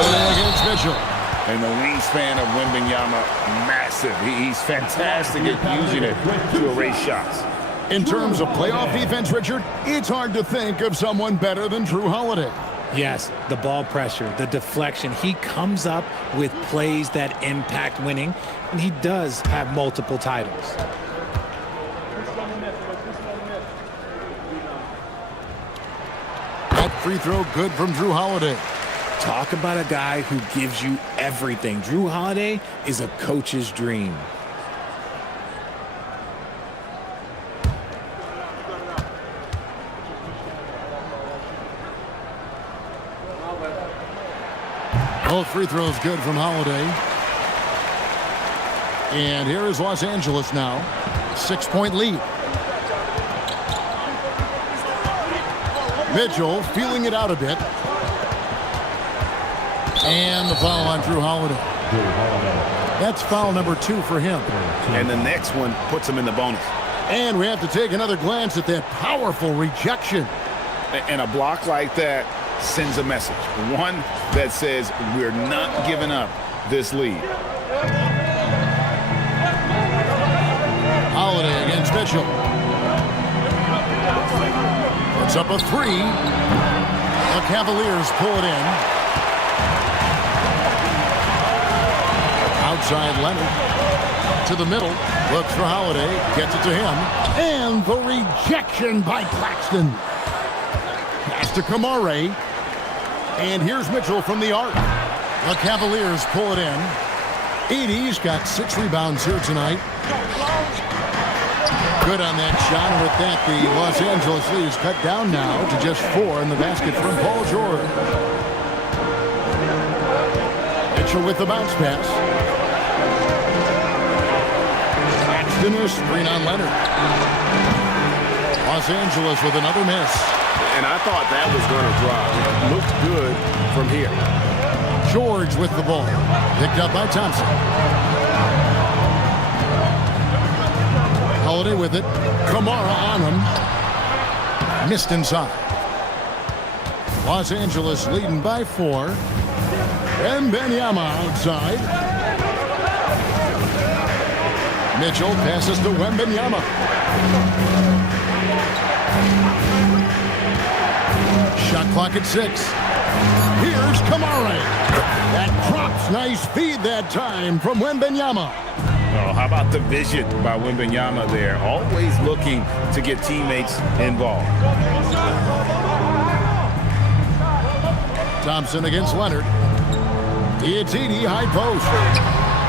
Against Mitchell. And the wingspan of Wembanyama, massive. He's fantastic at using it to erase shots. In terms of playoff defense, Richard, it's hard to think of someone better than Drew Holiday. Yes, the ball pressure, the deflection. He comes up with plays that impact winning, and he does have multiple titles. That free throw good from Drew Holiday. Talk about a guy who gives you everything. Drew Holiday is a coach's dream. Both free throws good from Holiday. And here is Los Angeles now. 6-point lead. Mitchell feeling it out a bit. And the foul on Drew Holiday. That's foul number 2 for him. And the next one puts him in the bonus. And we have to take another glance at that powerful rejection. And a block like that sends a message. One that says we're not giving up this lead. Holiday against Mitchell. Puts up a 3. The Cavaliers pull it in. Outside Leonard. To the middle. Looks for Holiday. Gets it to him. And the rejection by Claxton. Pass to Kamare. And here's Mitchell from the arc. The Cavaliers pull it in. Edey's got 6 rebounds here tonight. Good on that shot. And with that, the Los Angeles lead is cut down now to just 4 in the basket from Paul George. Mitchell with the bounce pass. Claxton is screen on Leonard. Los Angeles with another miss. And I thought that was going to drop. It looked good from here. George with the ball. Picked up by Thompson. Holiday with it. Kamara on him. Missed inside. Los Angeles leading by 4. Wembanyama outside. Mitchell passes to Wembanyama. Shot clock at 6. Here's Kamara. That drops. Nice feed that time from Wembanyama. Oh, how about the vision by Wembanyama there? Always looking to get teammates involved. Thompson against Leonard. It's Edey, high post.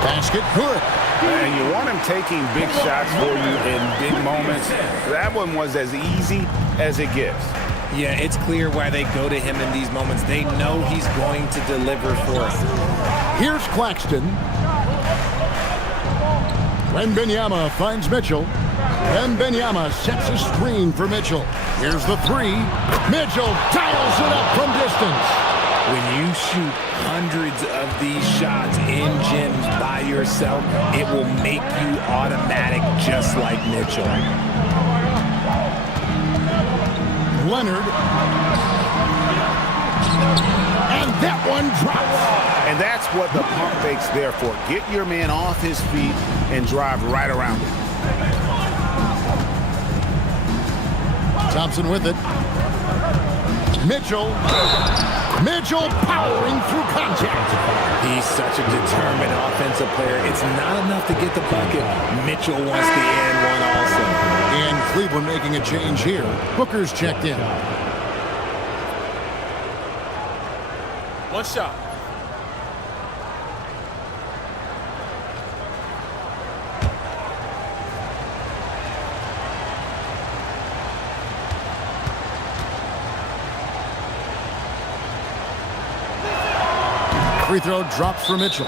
Basket good. And you want him taking big shots for you in big moments. That one was as easy as it gets. Yeah, it's clear why they go to him in these moments. They know he's going to deliver for them. Here's Claxton. Wembanyama finds Mitchell. Wembanyama sets a screen for Mitchell. Here's the 3. Mitchell dials it up from distance. When you shoot hundreds of these shots in gyms by yourself, it will make you automatic just like Mitchell. Leonard. And that one drops. And that's what the pump fake's there for. Get your man off his feet and drive right around him. Thompson with it. Mitchell. Mitchell powering through contact. He's such a determined offensive player. It's not enough to get the bucket. Mitchell wants the and one also. And Cleveland making a change here. Booker's checked in. One shot. Free throw drops for Mitchell.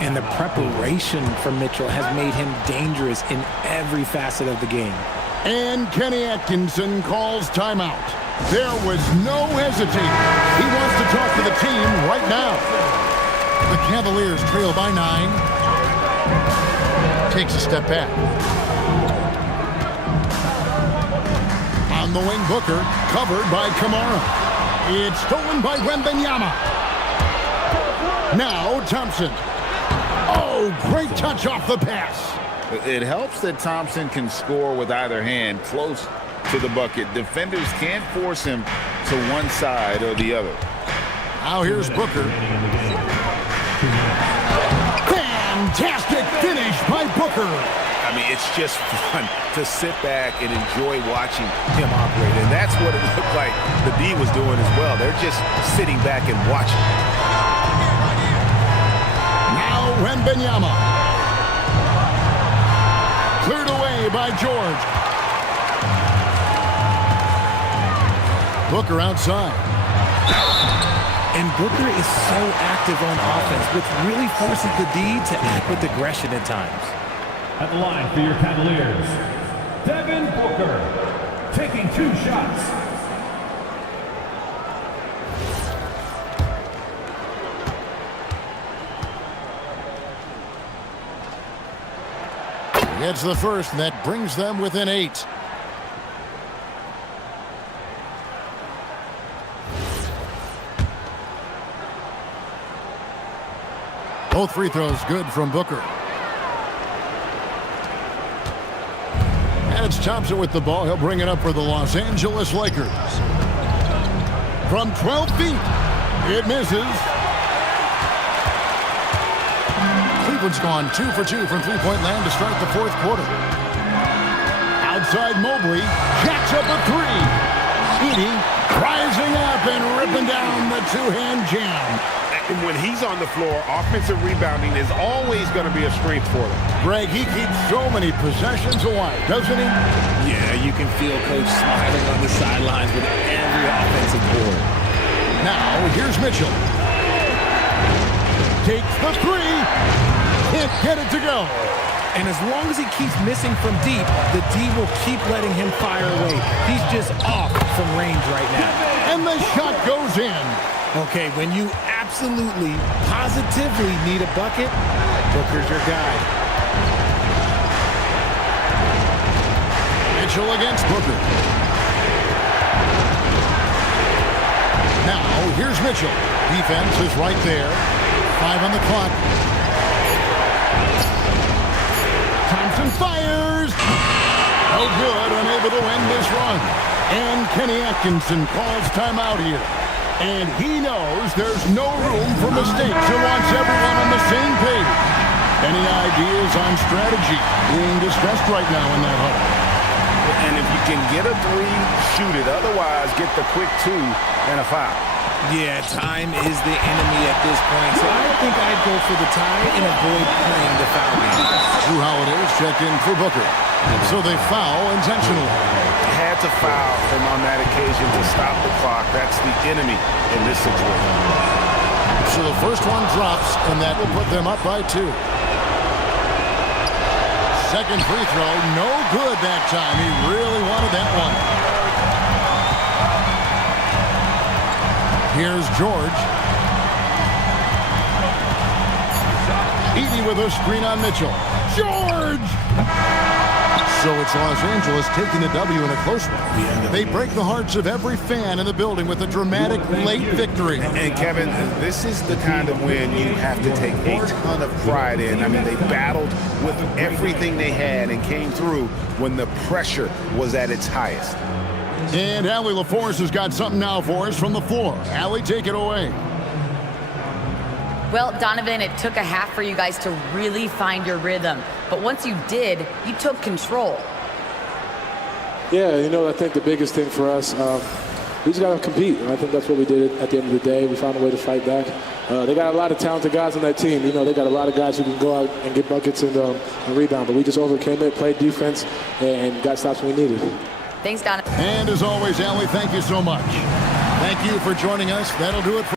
And the preparation for Mitchell has made him dangerous in every facet of the game. And Kenny Atkinson calls timeout. There was no hesitating. He wants to talk to the team right now. The Cavaliers trail by 9. Takes a step back. On the wing, Booker, covered by Kamara. It's stolen by Wembanyama. Now Thompson. Oh, great touch off the pass. It helps that Thompson can score with either hand close to the bucket. Defenders can't force him to one side or the other. Now here's Booker. Fantastic finish by Booker. I mean, it's just fun to sit back and enjoy watching him operate. And that's what it looked like the D was doing as well. They're just sitting back and watching. Now Wembanyama. Cleared away by George. Booker outside. And Booker is so active on offense, which really forces the D to act with aggression at times. At the line for your Cavaliers, Devin Booker, taking 2 shots. Gets the first, and that brings them within 8. Both free throws good from Booker. And it's Thompson with the ball. He'll bring it up for the Los Angeles Lakers. From 12 feet, it misses. Cleveland's gone 2 for 2 from three-point land to start the 4th quarter. Outside Mobley, jacks up a 3. Edey rising up and ripping down the two-hand jam. And when he's on the floor, offensive rebounding is always going to be a strength for them. Greg, he keeps so many possessions alive, doesn't he? Yeah, you can feel Coach smiling on the sidelines with every offensive board. Now, here's Mitchell. Takes the 3. Can't get it to go. And as long as he keeps missing from deep, the D will keep letting him fire away. He's just off from range right now. And the shot goes in. Okay, when you absolutely, positively need a bucket, Booker's your guy. Mitchell against Booker. Now, here's Mitchell. Defense is right there. 5 on the clock. Thompson fires. No good, unable to end this run. And Kenny Atkinson calls timeout here. And he knows there's no room for mistakes. He wants everyone on the same page. Any ideas on strategy being discussed right now in that huddle? And if you can get a 3, shoot it. Otherwise, get the quick 2 and a foul. Yeah, time is the enemy at this point, so I think I'd go for the tie and avoid playing the foul game. Drew Holiday's checked in for Booker. So they foul intentionally. Had to foul him on that occasion to stop the clock. That's the enemy in this situation. So the first one drops, and that will put them up by 2. Second free throw, no good that time. He really wanted that one. Here's George. Edey with a screen on Mitchell. George! So it's Los Angeles taking the W in a close one. They break the hearts of every fan in the building with a dramatic late victory. And Kevin, this is the kind of win you have to take a ton of pride in. I mean, they battled with everything they had and came through when the pressure was at its highest. And Allie LaForce has got something now for us from the floor. Allie, take it away. Well, Donovan, it took a half for you guys to really find your rhythm. But once you did, you took control. Yeah, I think the biggest thing for us, we just got to compete. And I think that's what we did at the end of the day. We found a way to fight back. They got a lot of talented guys on that team. They got a lot of guys who can go out and get buckets and rebound. But we just overcame it, played defense, and got stops when we needed. Thanks, Donovan. And as always, Allie, thank you so much. Thank you for joining us. That'll do it for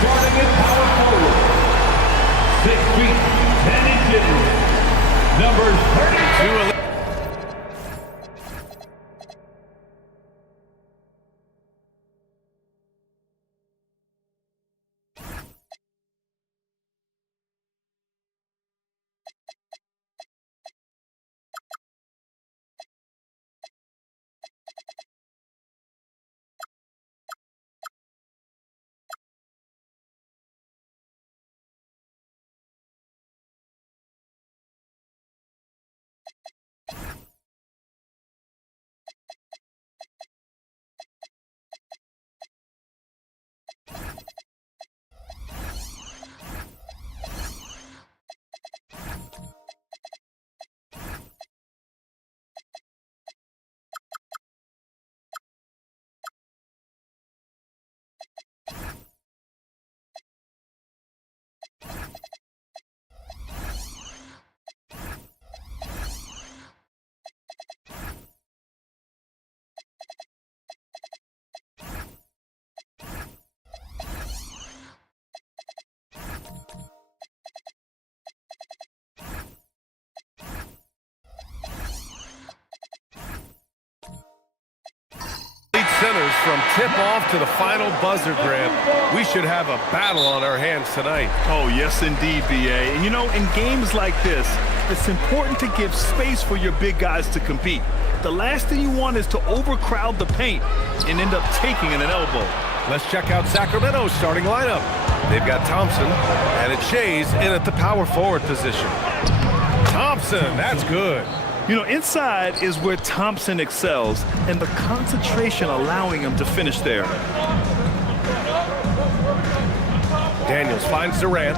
Starting at power forward, 6 feet, 10 inches, number 32. winners from tip-off to the final buzzer, Grant. We should have a battle on our hands tonight. Oh, yes, indeed, B.A. And, you know, in games like this, it's important to give space for your big guys to compete. The last thing you want is to overcrowd the paint and end up taking an elbow. Let's check out Sacramento's starting lineup. They've got Thompson, and it's Shays in at the power forward position. Thompson, that's good. You know, inside is where Thompson excels, and the concentration allowing him to finish there. Daniels finds Durant.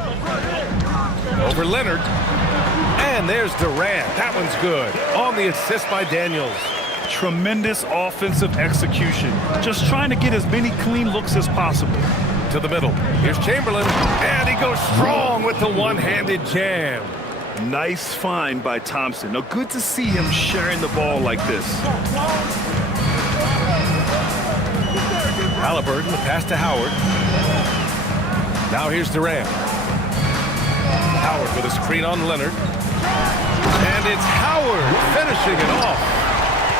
Over Leonard. And there's Durant. That one's good. On the assist by Daniels. Tremendous offensive execution. Just trying to get as many clean looks as possible. To the middle. Here's Chamberlain. And he goes strong with the one-handed jam. Nice find by Thompson. Now, good to see him sharing the ball like this. Halliburton, the pass to Howard. Now here's Durant. Howard with a screen on Leonard. And it's Howard finishing it off.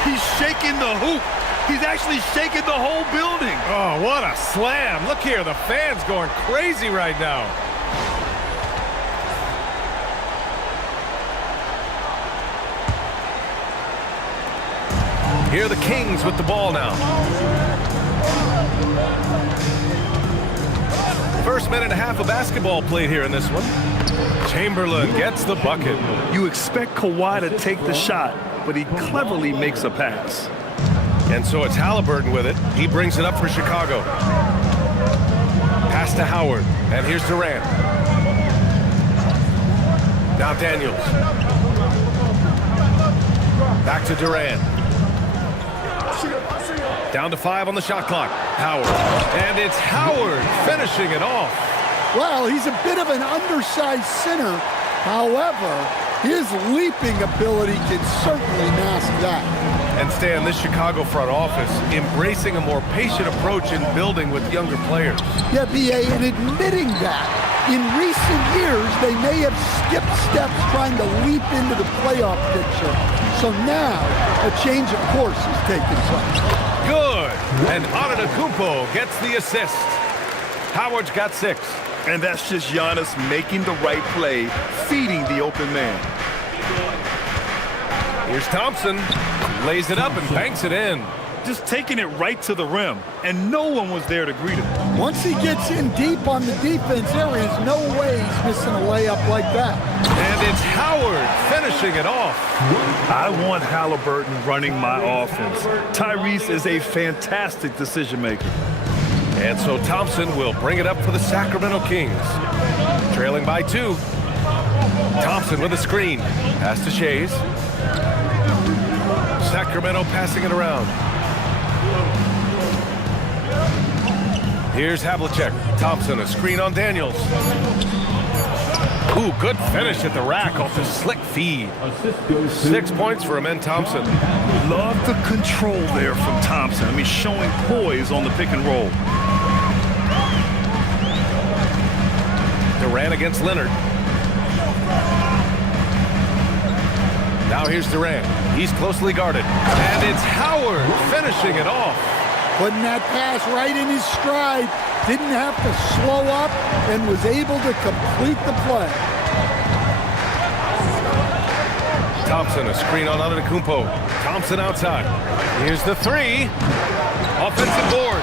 He's shaking the hoop. He's actually shaking the whole building. Oh, what a slam. Look here, the fans going crazy right now. Here are the Kings with the ball now. First minute and a half of basketball played here in this one. Chamberlain gets the bucket. You expect Kawhi to take the shot, but he cleverly makes a pass. And so it's Halliburton with it. He brings it up for Chicago. Pass to Howard. And here's Durant. Now Daniels. Back to Durant. Down to 5 on the shot clock. Howard. And it's Howard finishing it off. Well, he's a bit of an undersized center. However, his leaping ability can certainly mask that. And Stan, this Chicago front office embracing a more patient approach in building with younger players. Yeah, B.A., and admitting that in recent years, they may have skipped steps trying to leap into the playoff picture. So now, a change of course is taking place. Good. And Antetokounmpo gets the assist. Howard's got 6. And that's just Giannis making the right play, feeding the open man. Here's Thompson. Lays it up and banks it in. Just taking it right to the rim, and no one was there to greet him. Once he gets in deep on the defense, there is no way he's missing a layup like that. And it's Howard finishing it off. I want Halliburton running my offense. Tyrese is a fantastic decision maker. And so Thompson will bring it up for the Sacramento Kings. Trailing by 2. Thompson with a screen. Pass to Shays. Sacramento passing it around. Here's Havlicek. Thompson, a screen on Daniels. Ooh, good finish at the rack off the slick feed. 6 points for Amen Thompson. Love the control there from Thompson. I mean, showing poise on the pick and roll. Durant against Leonard. Now here's Durant. He's closely guarded. And it's Howard finishing it off. Putting that pass right in his stride. Didn't have to slow up and was able to complete the play. Thompson, a screen on Antetokounmpo. Thompson outside. Here's the 3. Offensive board.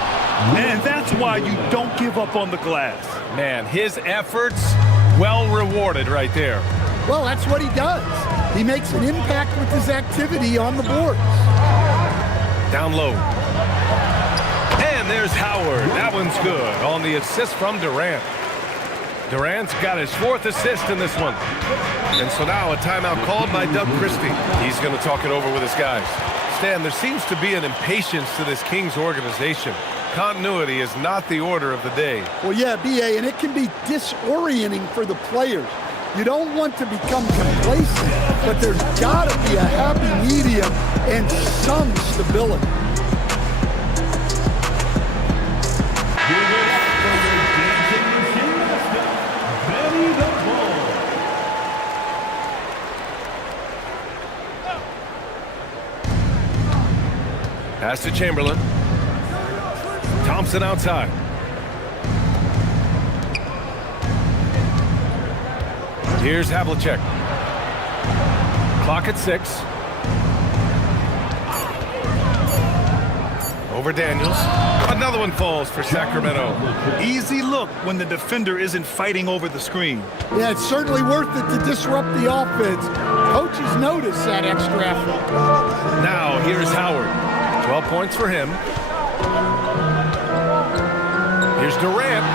And that's why you don't give up on the glass. Man, his efforts well rewarded right there. Well, that's what he does. He makes an impact with his activity on the boards. Down low. And there's Howard. That one's good on the assist from Durant. Durant's got his 4th assist in this one. And so now a timeout called by Doug Christie. He's going to talk it over with his guys. Stan, there seems to be an impatience to this Kings organization. Continuity is not the order of the day. Well, yeah, B.A., and it can be disorienting for the players. You don't want to become complacent, but there's got to be a happy medium and some stability. Pass to Chamberlain. Thompson outside. Here's Havlicek. Clock at 6. Over Daniels. Another one falls for Sacramento. Easy look when the defender isn't fighting over the screen. Yeah, it's certainly worth it to disrupt the offense. Coaches notice that extra effort. Now here's Howard. 12 points for him. Here's Durant.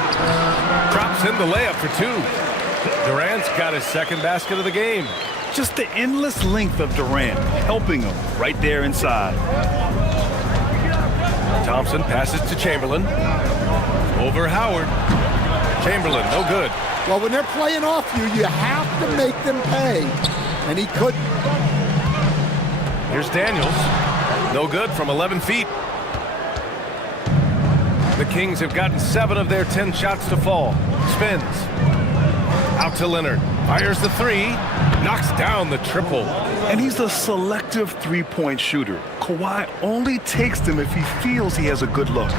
Drops in the layup for 2. Durant's got his second basket of the game. Just the endless length of Durant helping him right there inside. Thompson passes to Chamberlain. Over Howard. Chamberlain, no good. Well, when they're playing off you, you have to make them pay. And he couldn't. Here's Daniels. No good from 11 feet. The Kings have gotten 7 of their 10 shots to fall. Spins. Out to Leonard. Fires the 3. Knocks down the triple. And he's a selective three-point shooter. Kawhi only takes them if he feels he has a good look.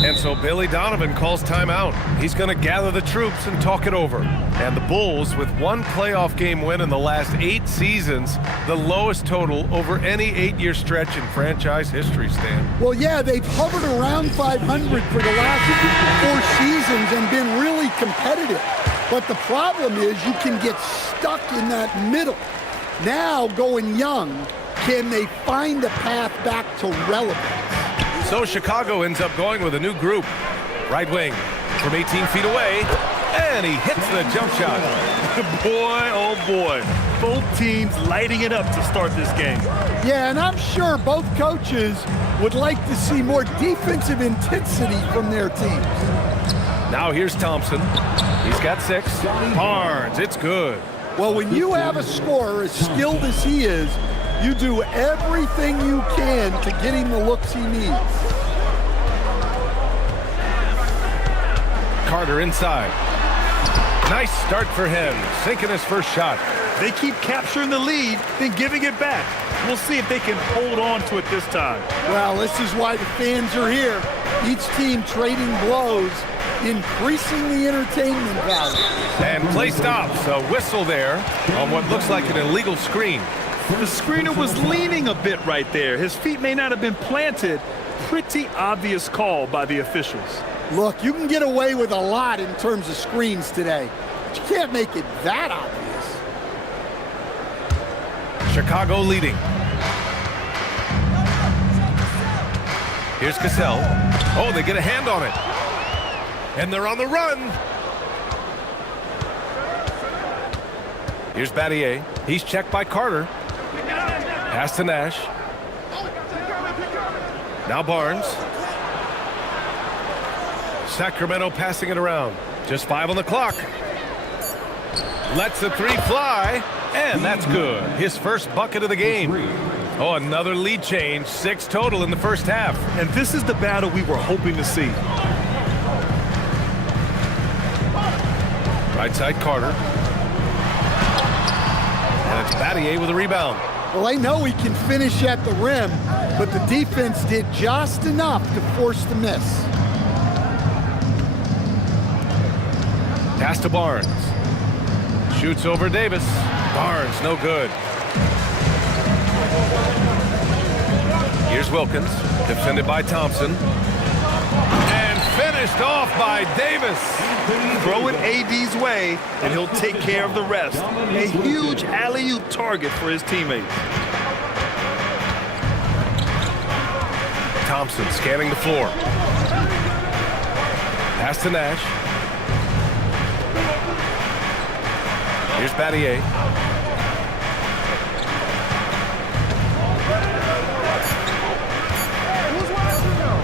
And so Billy Donovan calls timeout. He's going to gather the troops and talk it over. And the Bulls, with 1 playoff game win in the last 8 seasons, the lowest total over any 8-year stretch in franchise history, Stan. Well, yeah, they've hovered around 500 for the last 4 seasons and been really competitive. But the problem is you can get stuck in that middle. Now, going young, can they find a path back to relevance? So Chicago ends up going with a new group. Right wing from 18 feet away, and he hits the jump shot. Boy, oh boy. Both teams lighting it up to start this game. Yeah, and I'm sure both coaches would like to see more defensive intensity from their teams. Now here's Thompson. He's got 6. Barnes, it's good. Well, when you have a scorer as skilled as he is, you do everything you can to get him the looks he needs. Carter inside. Nice start for him, sinking his first shot. They keep capturing the lead, then giving it back. We'll see if they can hold on to it this time. Well, this is why the fans are here. Each team trading blows, increasing the entertainment value. And play stops. A whistle there on what looks like an illegal screen. The screener was leaning a bit right there. His feet may not have been planted. Pretty obvious call by the officials. Look, you can get away with a lot in terms of screens today, but you can't make it that obvious. Chicago leading. Here's Cassell. Oh, they get a hand on it. And they're on the run. Here's Battier. He's checked by Carter. Pass to Nash. Now Barnes. Sacramento passing it around. Just 5 on the clock. Lets the 3 fly. And that's good. His first bucket of the game. Oh, another lead change. 6 total in the first half. And this is the battle we were hoping to see. Right side Carter. And it's Battier with a rebound. Well, they know he can finish at the rim, but the defense did just enough to force the miss. Pass to Barnes. Shoots over Davis. Barnes, no good. Here's Wilkins, defended by Thompson. And finished off by Davis. Throw it AD's way, and he'll take care of the rest. A huge alley-oop target for his teammates. Thompson scanning the floor. Pass to Nash. Here's Battier.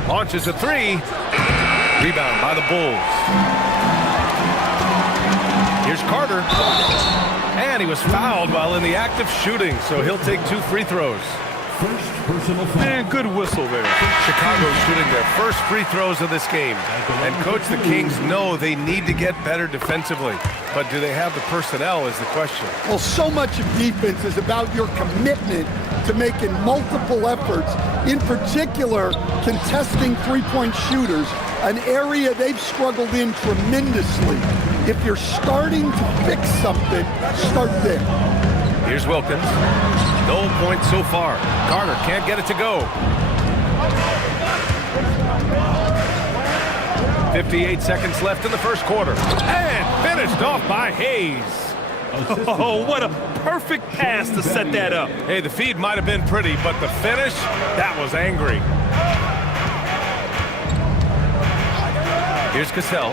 Launches a 3. Rebound by the Bulls. Here's Carter. And he was fouled while in the act of shooting, so he'll take 2 free throws. Man, good whistle there. Chicago shooting their first free throws of this game. And Coach, the Kings know they need to get better defensively. But do they have the personnel is the question. Well, so much of defense is about your commitment to making multiple efforts, in particular contesting three-point shooters an area they've struggled in tremendously. If you're starting to fix something, start there. Here's Wilkins. No points so far. Carter can't get it to go. 58 seconds left in the first quarter. And finished off by Hayes. Oh, what a perfect pass to set that up. Hey, the feed might have been pretty, but the finish, that was angry. Here's Cassell.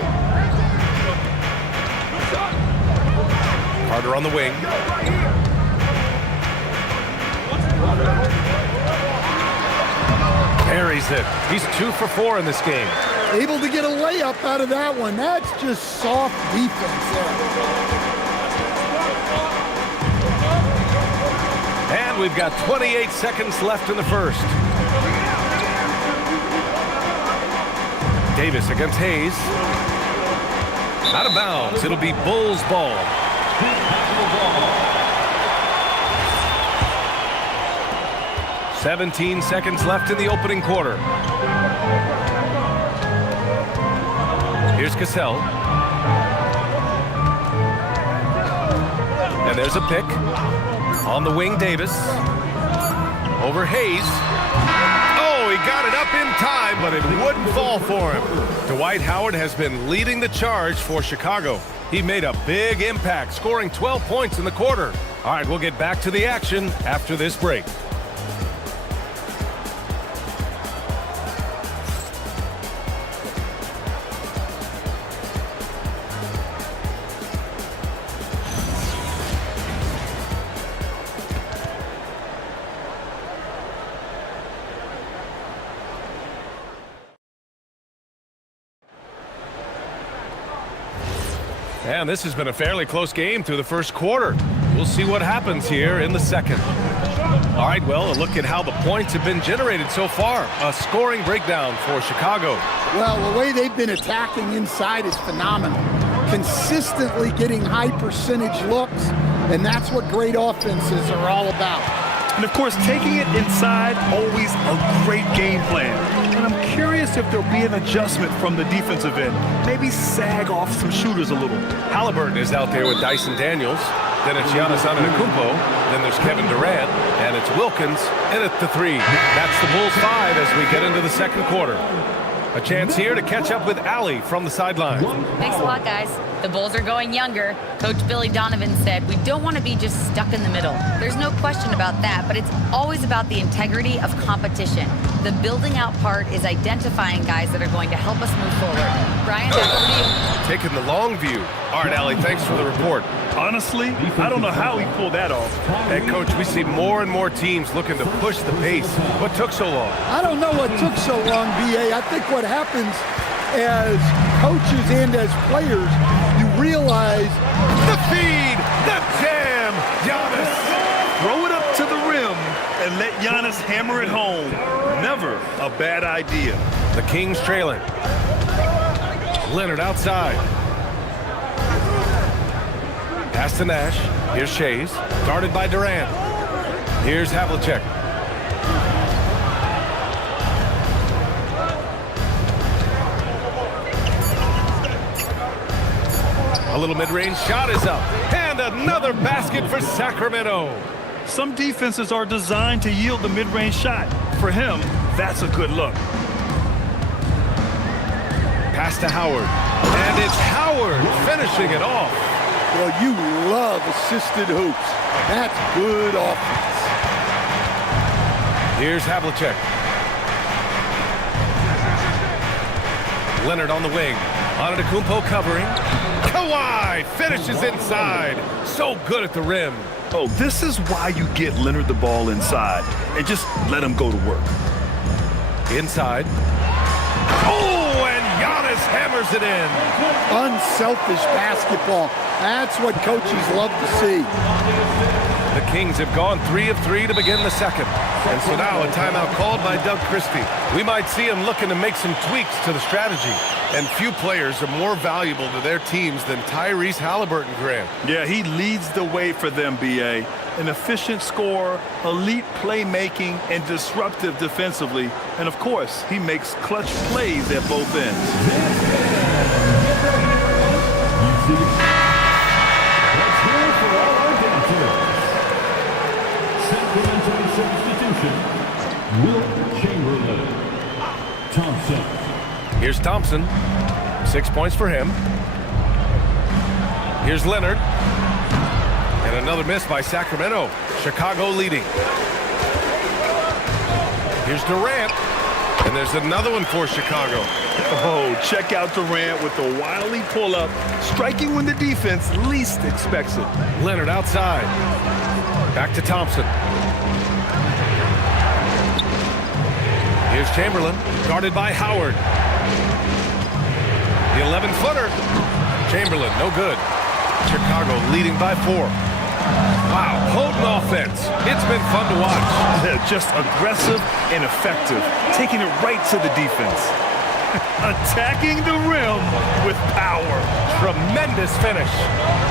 Carter on the wing. Buries it. He's 2 for 4 in this game. Able to get a layup out of that one. That's just soft defense there. And we've got 28 seconds left in the first. Davis against Hayes. Out of bounds. It'll be Bulls ball. 17 seconds left in the opening quarter. Here's Cassell. And there's a pick. On the wing, Davis. Over Hayes. Oh, he got it up in time, but it wouldn't fall for him. Dwight Howard has been leading the charge for Chicago. He made a big impact, scoring 12 points in the quarter. All right, we'll get back to the action after this break. And this has been a fairly close game through the first quarter. We'll see what happens here in the second. All right, well, a look at how the points have been generated so far. A scoring breakdown for Chicago. Well, the way they've been attacking inside is phenomenal. Consistently getting high percentage looks, and that's what great offenses are all about. And of course, taking it inside, always a great game plan. And I'm curious if there'll be an adjustment from the defensive end. Maybe sag off some shooters a little. Halliburton is out there with Dyson Daniels. Then it's Giannis Antetokounmpo. Then there's Kevin Durant. And it's Wilkins in at the 3. That's the Bulls 5 as we get into the second quarter. A chance here to catch up with Allie from the sideline. Thanks a lot, guys. The Bulls are going younger. Coach Billy Donovan said, we don't want to be just stuck in the middle. There's no question about that, but it's always about the integrity of competition. The building out part is identifying guys that are going to help us move forward. Brian, back over to you. Taking the long view. All right, Allie, thanks for the report. Honestly, I don't know how he pulled that off. Hey, Coach, we see more and more teams looking to push the pace. What took so long? I don't know what took so long, B.A. I think what happens as coaches and as players, you realize the feed, the jam, Giannis. Throw it up to the rim and let Giannis hammer it home. Never a bad idea. The Kings trailing. Leonard outside. Pass to Nash. Here's Shays. Guarded by Durant. Here's Havlicek. A little mid-range shot is up. And another basket for Sacramento. Some defenses are designed to yield the mid-range shot. For him, that's a good look. Pass to Howard. And it's Howard finishing it off. Well, you love assisted hoops. That's good offense. Here's Havlicek. Leonard on the wing. Antetokounmpo covering. Kawhi finishes inside. So good at the rim. Oh, this is why you get Leonard the ball inside and just let him go to work. Inside. Oh, and Giannis hammers it in. Unselfish basketball. That's what coaches love to see. The Kings have gone 3 of 3 to begin the second. And so now a timeout called by Doug Christie. We might see him looking to make some tweaks to the strategy. And few players are more valuable to their teams than Tyrese Halliburton, Grant. Yeah, he leads the way for them, B.A. An efficient scorer, elite playmaking, and disruptive defensively. And of course, he makes clutch plays at both ends. Let's hear it for all our dancers. Sacramento substitution, Wilt Chamberlain. Thompson. Here's Thompson. 6 points for him. Here's Leonard. And another miss by Sacramento. Chicago leading. Here's Durant. And there's another one for Chicago. Oh, check out Durant with the wily pull-up, striking when the defense least expects it. Leonard outside. Back to Thompson. Here's Chamberlain, guarded by Howard. The 11-footer. Chamberlain, no good. Chicago leading by 4. Wow, potent offense. It's been fun to watch. Just aggressive and effective, taking it right to the defense. Attacking the rim with power. Tremendous finish.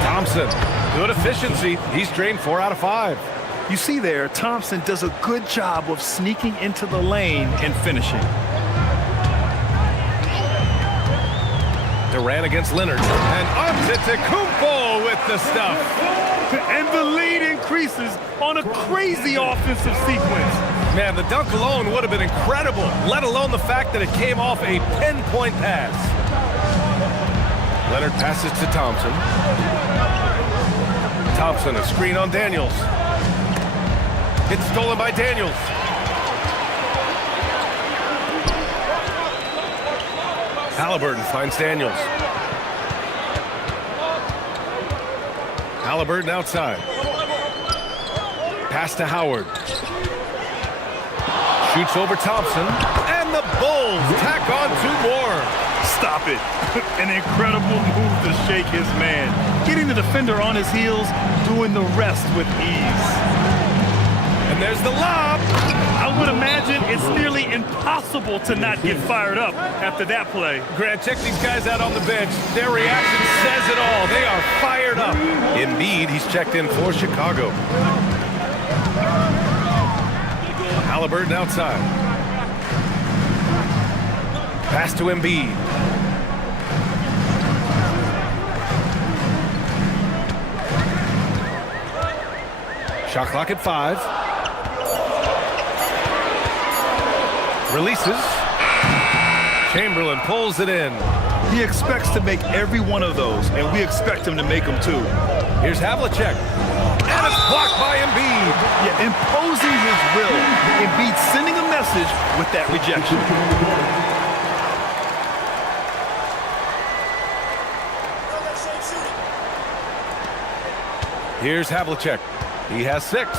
Thompson, good efficiency. He's drained 4 out of 5. You see there, Thompson does a good job of sneaking into the lane and finishing. Durant against Leonard. And Antetokounmpo with the stuff. And the lead increases on a crazy offensive sequence. Man, the dunk alone would have been incredible, let alone the fact that it came off a pinpoint pass. Leonard passes to Thompson. Thompson, a screen on Daniels. It's stolen by Daniels. Halliburton finds Daniels. Halliburton outside. Pass to Howard. Shoots over Thompson. And the Bulls tack on 2 more. Stop it. An incredible move to shake his man. Getting the defender on his heels, doing the rest with ease. And there's the lob. I would imagine it's nearly impossible to not get fired up after that play. Grant, check these guys out on the bench. Their reaction says it all. They are fired up. Embiid, he's checked in for Chicago. Halliburton outside. Pass to Embiid. Shot clock at 5. Releases. Chamberlain pulls it in. He expects to make every one of those, and we expect him to make them too. Here's Havlicek. And it's blocked by Embiid. Yeah, imposing his will. Embiid sending a message with that rejection. Here's Havlicek. He has 6.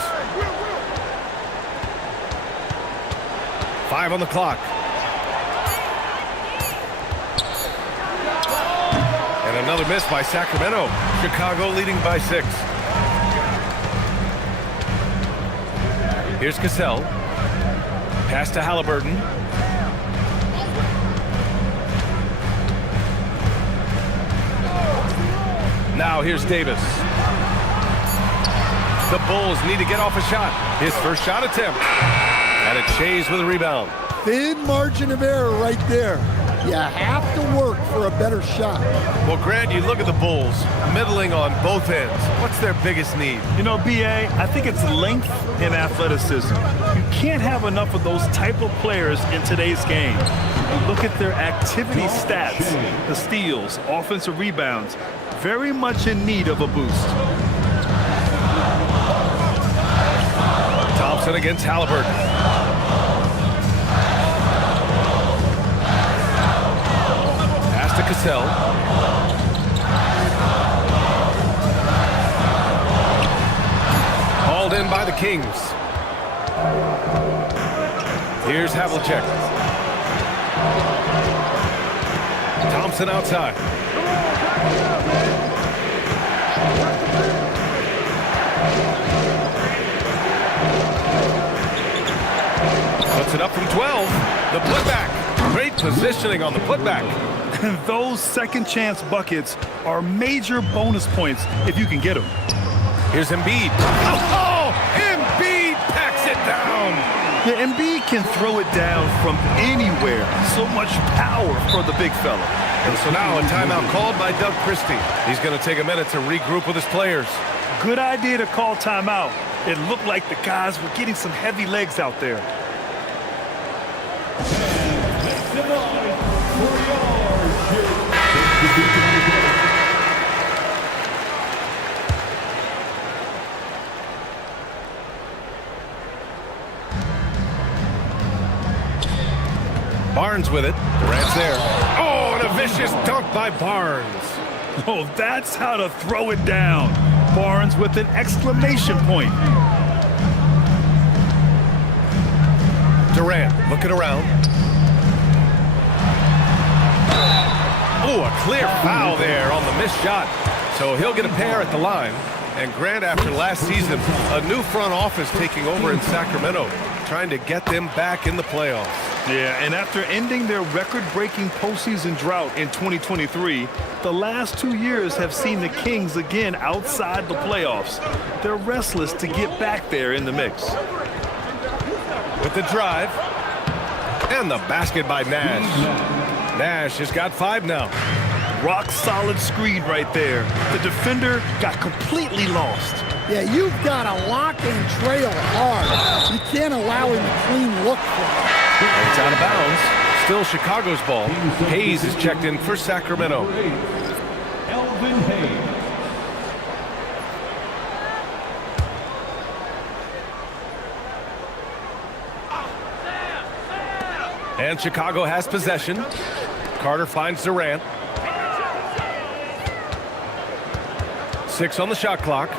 5 on the clock. And another miss by Sacramento. Chicago leading by 6. Here's Cassell. Pass to Halliburton. Now here's Davis. The Bulls need to get off a shot. His first shot attempt. And it Shays with a rebound. Thin margin of error right there. You have to work for a better shot. Well, Grant, you look at the Bulls, middling on both ends. What's their biggest need? You know, B.A., I think it's length and athleticism. You can't have enough of those type of players in today's game. You look at their activity stats, the steals, offensive rebounds, very much in need of a boost. Thompson against Halliburton. Pass to Cassell. Hauled in by the Kings. Here's Havlicek. Thompson outside. Puts it up from 12. The putback. Great positioning on the putback. And those second chance buckets are major bonus points if you can get them. Here's Embiid. Oh! Yeah, Embiid can throw it down from anywhere. So much power for the big fella. And so now a timeout called by Doug Christie. He's going to take a minute to regroup with his players. Good idea to call timeout. It looked like the guys were getting some heavy legs out there. Barnes with it. Durant's there. Oh, and a vicious dunk by Barnes. Oh, that's how to throw it down. Barnes with an exclamation point. Durant looking around. Oh, a clear foul there on the missed shot. So he'll get a pair at the line. And Grant, after last season, a new front office taking over in Sacramento, trying to get them back in the playoffs. Yeah, and after ending their record-breaking postseason drought in 2023, the last 2 years have seen the Kings again outside the playoffs. They're restless to get back there in the mix. With the drive. And the basket by Nash. Nash has got 5 now. Rock-solid screen right there. The defender got completely lost. Yeah, you've got to lock and trail hard. You can't allow him to clean look for it. And it's out of bounds. Still Chicago's ball. Hayes is checked in for Sacramento. Elvin Hayes. And Chicago has possession. Carter finds Durant. 6 on the shot clock.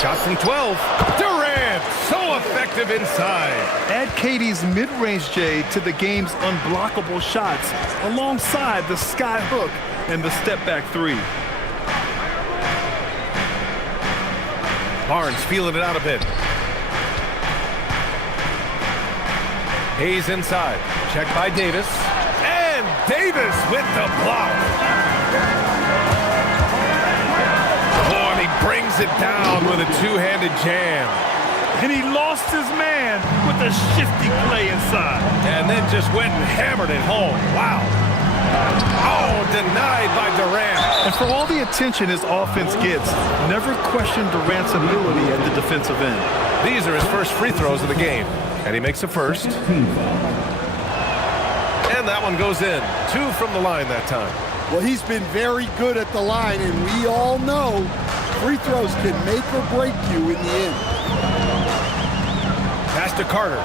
Shot from 12. Durant, so effective inside. Add KD's mid-range J to the game's unblockable shots alongside the sky hook and the step-back 3. Barnes feeling it out a bit. Hayes inside. Checked by Davis. And Davis with the block. Oh, and he brings it down with a two-handed jam. And he lost his man with a shifty play inside. And then just went and hammered it home. Wow. Oh, denied by Durant. And for all the attention his offense gets, never question Durant's ability at the defensive end. These are his first free throws of the game. And he makes a first. And that one goes in. 2 from the line that time. Well, he's been very good at the line, and we all know free throws can make or break you in the end. Pass to Carter.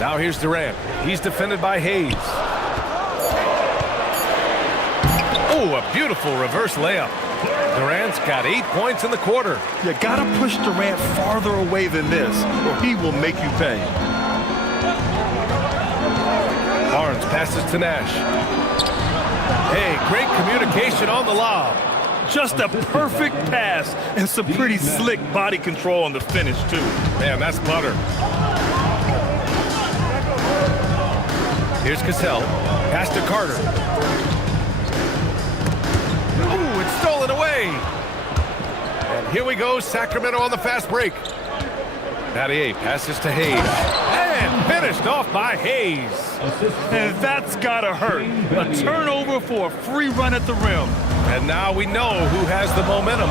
Now here's Durant. He's defended by Hayes. Oh, a beautiful reverse layup. Durant's got 8 points in the quarter. You gotta push Durant farther away than this, or he will make you pay. Barnes passes to Nash. Hey, great communication on the lob. Just a perfect pass and some pretty slick body control on the finish, too. Man, that's butter. Here's Cassell. Pass to Carter. Ooh, it's stolen away. And here we go, Sacramento on the fast break. Nattier passes to Hayes. And finished off by Hayes. And that's gotta hurt. A turnover for a free run at the rim. And now we know who has the momentum.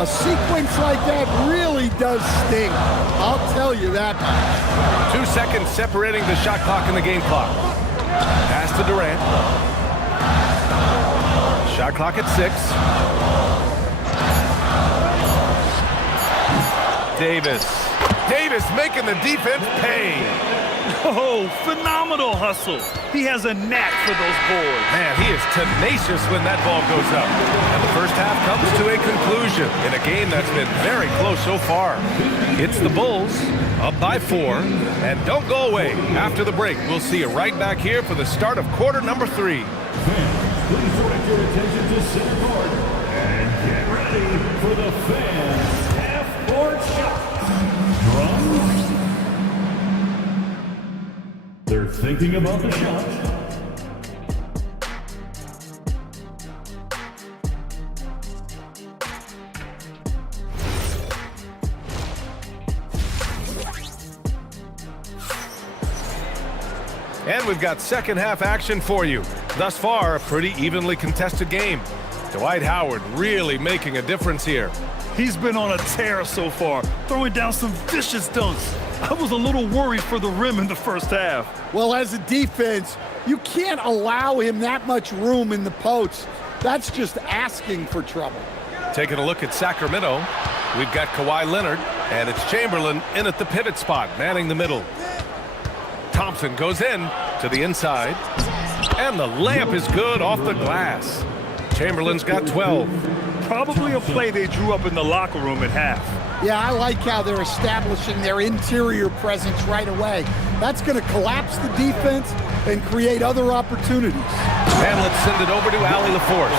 A sequence like that really does sting. I'll tell you that much. 2 seconds separating the shot clock and the game clock. Pass to Durant. Shot clock at 6. Davis making the defense pay. Oh, phenomenal hustle. He has a knack for those boards. Man, he is tenacious when that ball goes up. And the first half comes to a conclusion in a game that's been very close so far. It's the Bulls up by 4. And don't go away. After the break, we'll see you right back here for the start of quarter number 3. Fans, please direct your attention to center court and get ready for the fans half-court shot. Drums. They're thinking about the shot. And we've got second half action for you. Thus far, a pretty evenly contested game. Dwight Howard really making a difference here. He's been on a tear so far, throwing down some vicious dunks. I was a little worried for the rim in the first half. Well, as a defense, you can't allow him that much room in the post. That's just asking for trouble. Taking a look at Sacramento, we've got Kawhi Leonard, and it's Chamberlain in at the pivot spot, manning the middle. Thompson goes in to the inside, and the layup is good off the glass. Chamberlain's got 12. Probably a play they drew up in the locker room at half. Yeah, I like how they're establishing their interior presence right away. That's going to collapse the defense and create other opportunities. And let's send it over to Allie LaForce.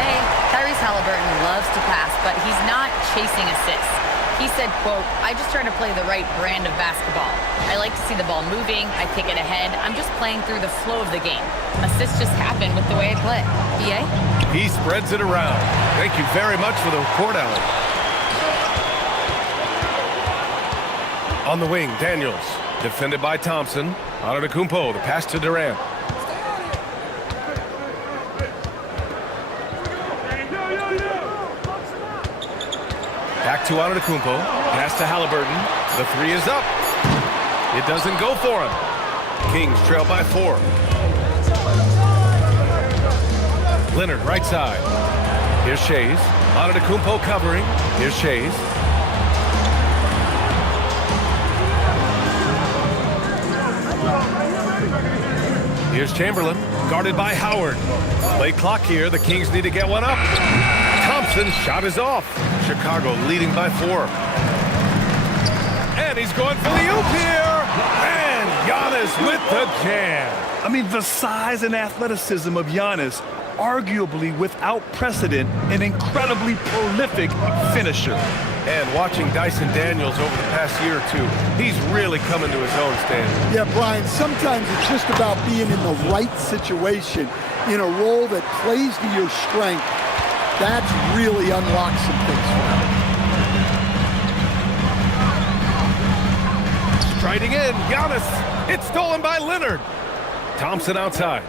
Hey, Tyrese Halliburton loves to pass, but he's not chasing assists. He said, quote, "I just try to play the right brand of basketball. I like to see the ball moving. I kick it ahead. I'm just playing through the flow of the game. Assists just happen with the way I play." PA? He spreads it around. Thank you very much for the report, Allie. On the wing, Daniels. Defended by Thompson. Antetokounmpo, the pass to Durant. Back to Antetokounmpo. Pass to Halliburton. The three is up. It doesn't go for him. Kings trail by 4. Leonard right side. Here's Shays. Antetokounmpo covering. Here's Shays. Here's Chamberlain, guarded by Howard. Play clock here. The Kings need to get one up. Thompson's shot is off. Chicago leading by 4. And he's going for the oop here. And Giannis with the jam. I mean, the size and athleticism of Giannis, arguably without precedent, an incredibly prolific finisher. And watching Dyson Daniels over the past year or two, he's really coming to his own, Stan. Yeah, Brian, sometimes it's just about being in the right situation, in a role that plays to your strength. That's really unlocked some things for him. Striding in, Giannis. It's stolen by Leonard. Thompson outside.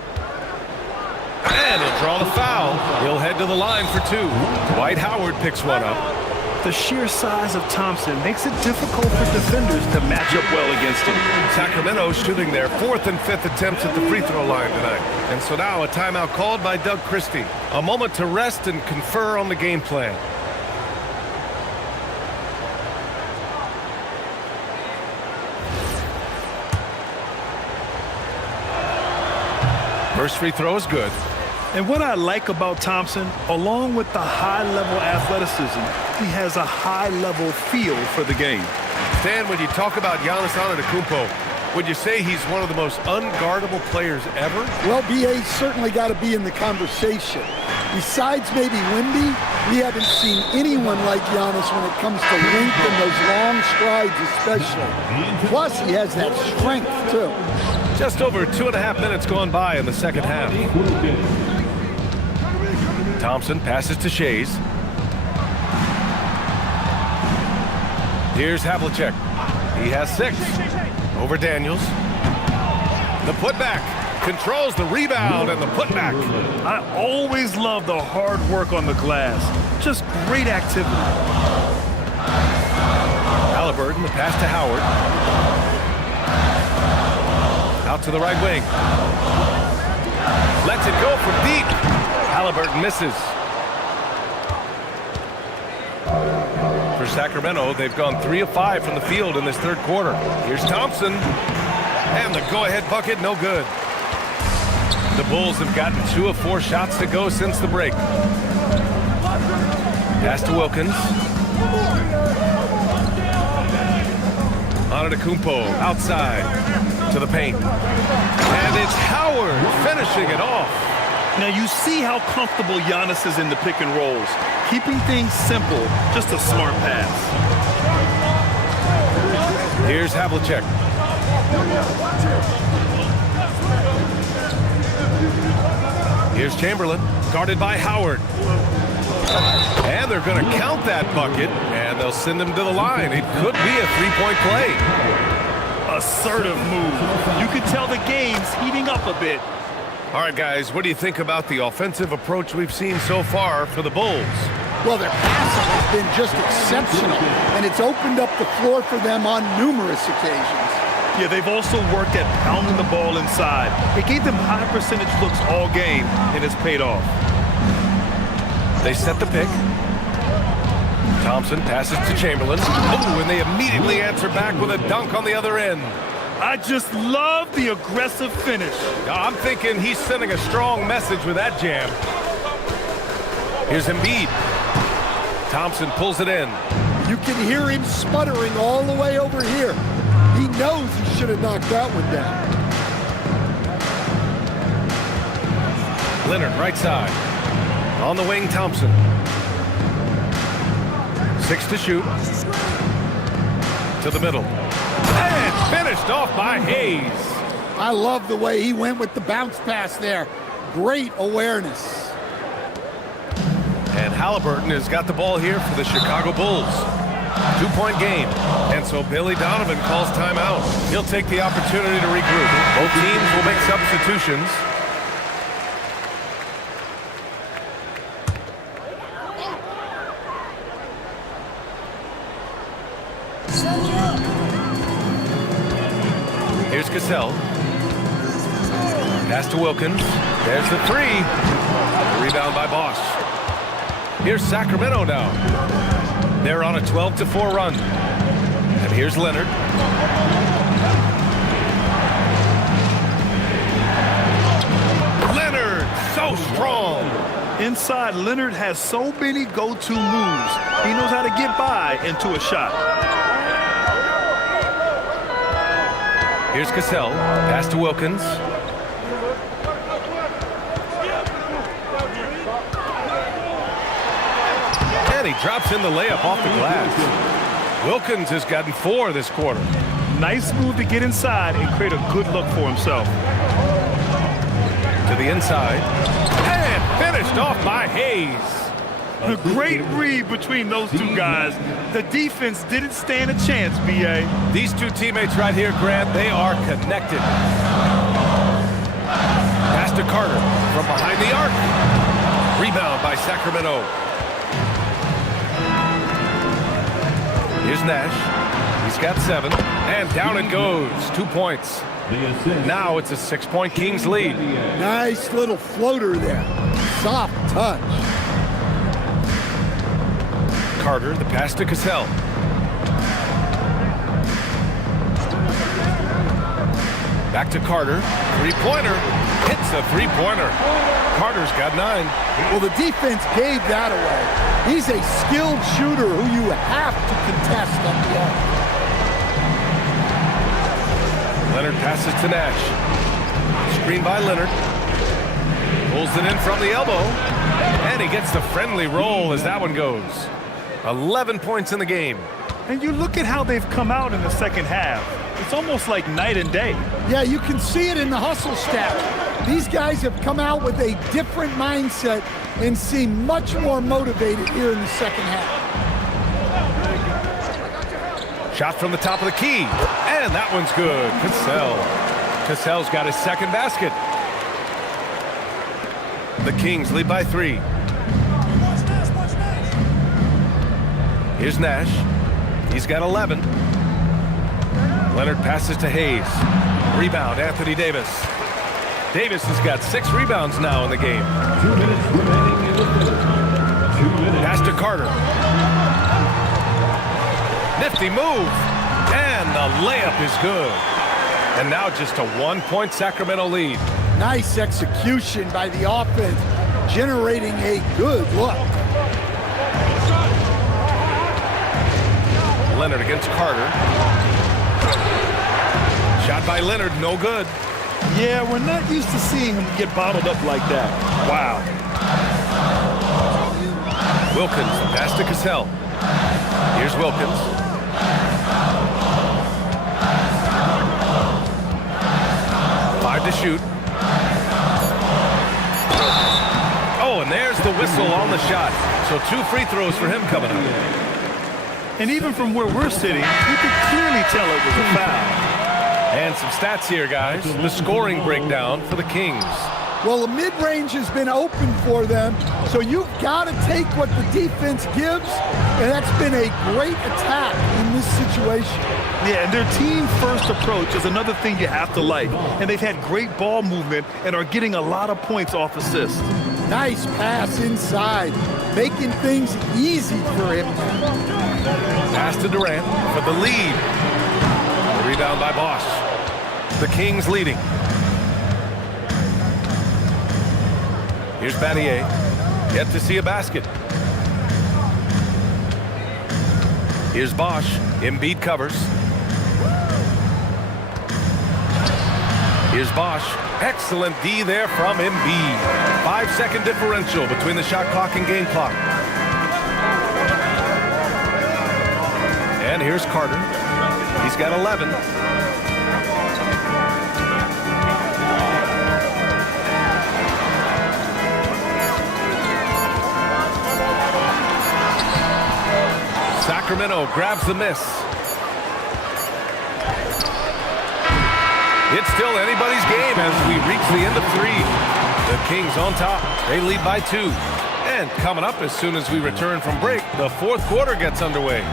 And he'll draw the foul. He'll head to the line for 2. Dwight Howard picks one up. The sheer size of Thompson makes it difficult for defenders to match up well against him. Sacramento shooting their 4th and 5th attempts at the free throw line tonight. And so now a timeout called by Doug Christie. A moment to rest and confer on the game plan. First free throw is good. And what I like about Thompson, along with the high-level athleticism, he has a high-level feel for the game. Stan, when you talk about Giannis Antetokounmpo, would you say he's one of the most unguardable players ever? Well, BA's certainly got to be in the conversation. Besides maybe Wemby, we haven't seen anyone like Giannis when it comes to length and those long strides especially. Plus, he has that strength, too. Just over 2.5 minutes gone by in the second half. Thompson passes to Shays. Here's Havlicek. He has 6. Over Daniels. The putback. Controls the rebound and the putback. I always love the hard work on the glass. Just great activity. Halliburton, the pass to Howard. Out to the right wing. Lets it go from deep. Halliburton misses. For Sacramento, they've gone 3 of 5 from the field in this third quarter. Here's Thompson. And the go-ahead bucket, no good. The Bulls have gotten 2 of 4 shots to go since the break. Pass to Wilkins. Antetokounmpo outside to the paint. And it's Howard finishing it off. Now you see how comfortable Giannis is in the pick and rolls. Keeping things simple, just a smart pass. Here's Havlicek. Here's Chamberlain, guarded by Howard. And they're going to count that bucket, and they'll send him to the line. It could be a 3-point play. A assertive move. You can tell the game's heating up a bit. All right, guys, what do you think about the offensive approach we've seen so far for the Bulls? Well, their passing has been just exceptional, and it's opened up the floor for them on numerous occasions. Yeah, they've also worked at pounding the ball inside. It gave them high percentage looks all game, and it's paid off. They set the pick. Thompson passes to Chamberlain. Oh, and they immediately answer back with a dunk on the other end. I just love the aggressive finish. I'm thinking he's sending a strong message with that jam. Here's Embiid. Thompson pulls it in. You can hear him sputtering all the way over here. He knows he should have knocked that one down. Leonard, right side. On the wing, Thompson. 6 to shoot. To the middle. And finished off by Hayes. I love the way he went with the bounce pass there. Great awareness. And Halliburton has got the ball here for the Chicago Bulls. 2-point game. And so Billy Donovan calls timeout. He'll take the opportunity to regroup. Both teams will make substitutions. Here's Cassell. Pass to Wilkins. There's the three. Rebound by Bosch. Here's Sacramento now. They're on a 12-4 run. And here's Leonard. Leonard, so strong. Inside, Leonard has so many go-to moves. He knows how to get by into a shot. Here's Cassell. Pass to Wilkins. And he drops in the layup off the glass. Wilkins has gotten 4 this quarter. Nice move to get inside and create a good look for himself. To the inside. And finished off by Hayes. A great read between those two guys. The defense didn't stand a chance, B.A. These two teammates right here, Grant, they are connected. Pass to Carter from behind the arc. Rebound by Sacramento. Here's Nash. He's got 7. And down it goes. 2 points. Now it's a 6-point Kings lead. Nice little floater there. Soft touch. Carter, the pass to Cassell. Back to Carter. Three-pointer. Hits a three-pointer. Carter's got 9. Well, the defense gave that away. He's a skilled shooter who you have to contest on the arc. Leonard passes to Nash. Screen by Leonard. Pulls it in from the elbow. And he gets the friendly roll as that one goes. 11 points in the game. And you look at how they've come out in the second half. It's almost like night and day. Yeah, you can see it in the hustle stat. These guys have come out with a different mindset and seem much more motivated here in the second half. Shot from the top of the key. And that one's good. Cassell's got his second basket. The Kings lead by 3. Here's Nash. He's got 11. Leonard passes to Hayes. Rebound, Anthony Davis. Davis has got 6 rebounds now in the game. 2 minutes remaining in the third. 2 minutes. Pass to Carter. Nifty move. And the layup is good. And now just a 1-point Sacramento lead. Nice execution by the offense, generating a good look. Leonard against Carter. Shot by Leonard, no good. Yeah, we're not used to seeing him get bottled up like that. Wow. Wilkins, pass to Cassell. Here's Wilkins. Five to shoot. Oh, and there's the whistle on the shot. So 2 free throws for him coming up. And even from where we're sitting, you can clearly tell it was a foul. And some stats here, guys. The scoring breakdown for the Kings. Well, the mid-range has been open for them, so you've got to take what the defense gives, and that's been a great attack in this situation. Yeah, and their team-first approach is another thing you have to like. And they've had great ball movement and are getting a lot of points off assists. Nice pass inside, making things easy for him. Pass to Durant for the lead. Rebound by Bosch. The Kings leading. Here's Battier. Yet to see a basket. Here's Bosch. Embiid covers. Here's Bosch. Excellent D there from Embiid. 5-second differential between the shot clock and game clock. And here's Carter. He's got 11. Sacramento grabs the miss. It's still anybody's game as we reach the end of 3. The Kings on top. They lead by 2. And coming up as soon as we return from break, the fourth quarter gets underway.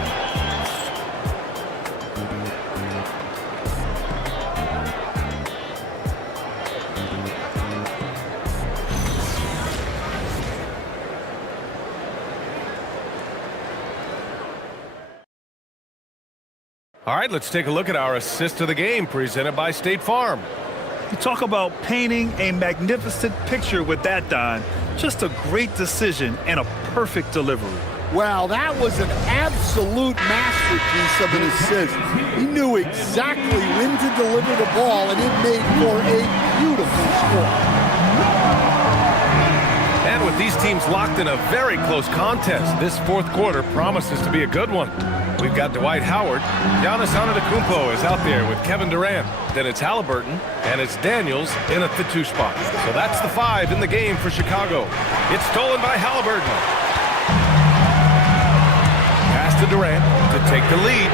All right, let's take a look at our assist of the game presented by State Farm. You talk about painting a magnificent picture with that, Don. Just a great decision and a perfect delivery. Wow, that was an absolute masterpiece of an assist. He knew exactly when to deliver the ball, and it made for a beautiful score. And with these teams locked in a very close contest, this fourth quarter promises to be a good one. We've got Dwight Howard. Giannis Antetokounmpo is out there with Kevin Durant. Then it's Halliburton, and it's Daniels in at the 2 spot. So that's the 5 in the game for Chicago. It's stolen by Halliburton. Pass to Durant to take the lead.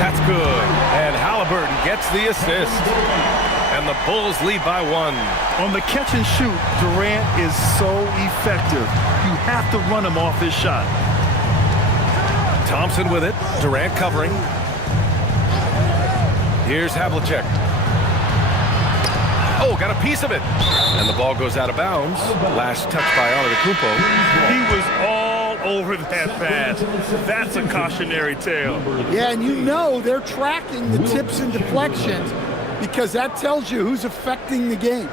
That's good. And Halliburton gets the assist. And the Bulls lead by 1. On the catch and shoot, Durant is so effective. You have to run him off his shot. Thompson with it. Durant covering. Here's Havlicek. Oh, got a piece of it. And the ball goes out of bounds. Last touch by Antetokounmpo. He was all over that pass. That's a cautionary tale. Yeah, and you know they're tracking the tips and deflections because that tells you who's affecting the game.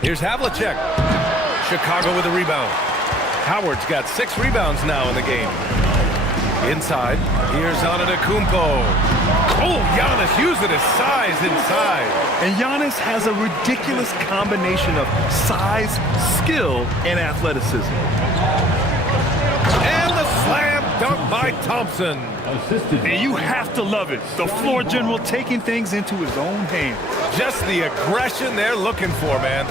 Here's Havlicek. Chicago with a rebound. Howard's got 6 rebounds now in the game. Inside, here's Antetokounmpo. Oh, Giannis using his size inside. And Giannis has a ridiculous combination of size, skill, and athleticism. And the slam dunk by Thompson. And you have to love it. The floor general taking things into his own hands. Just the aggression they're looking for, man.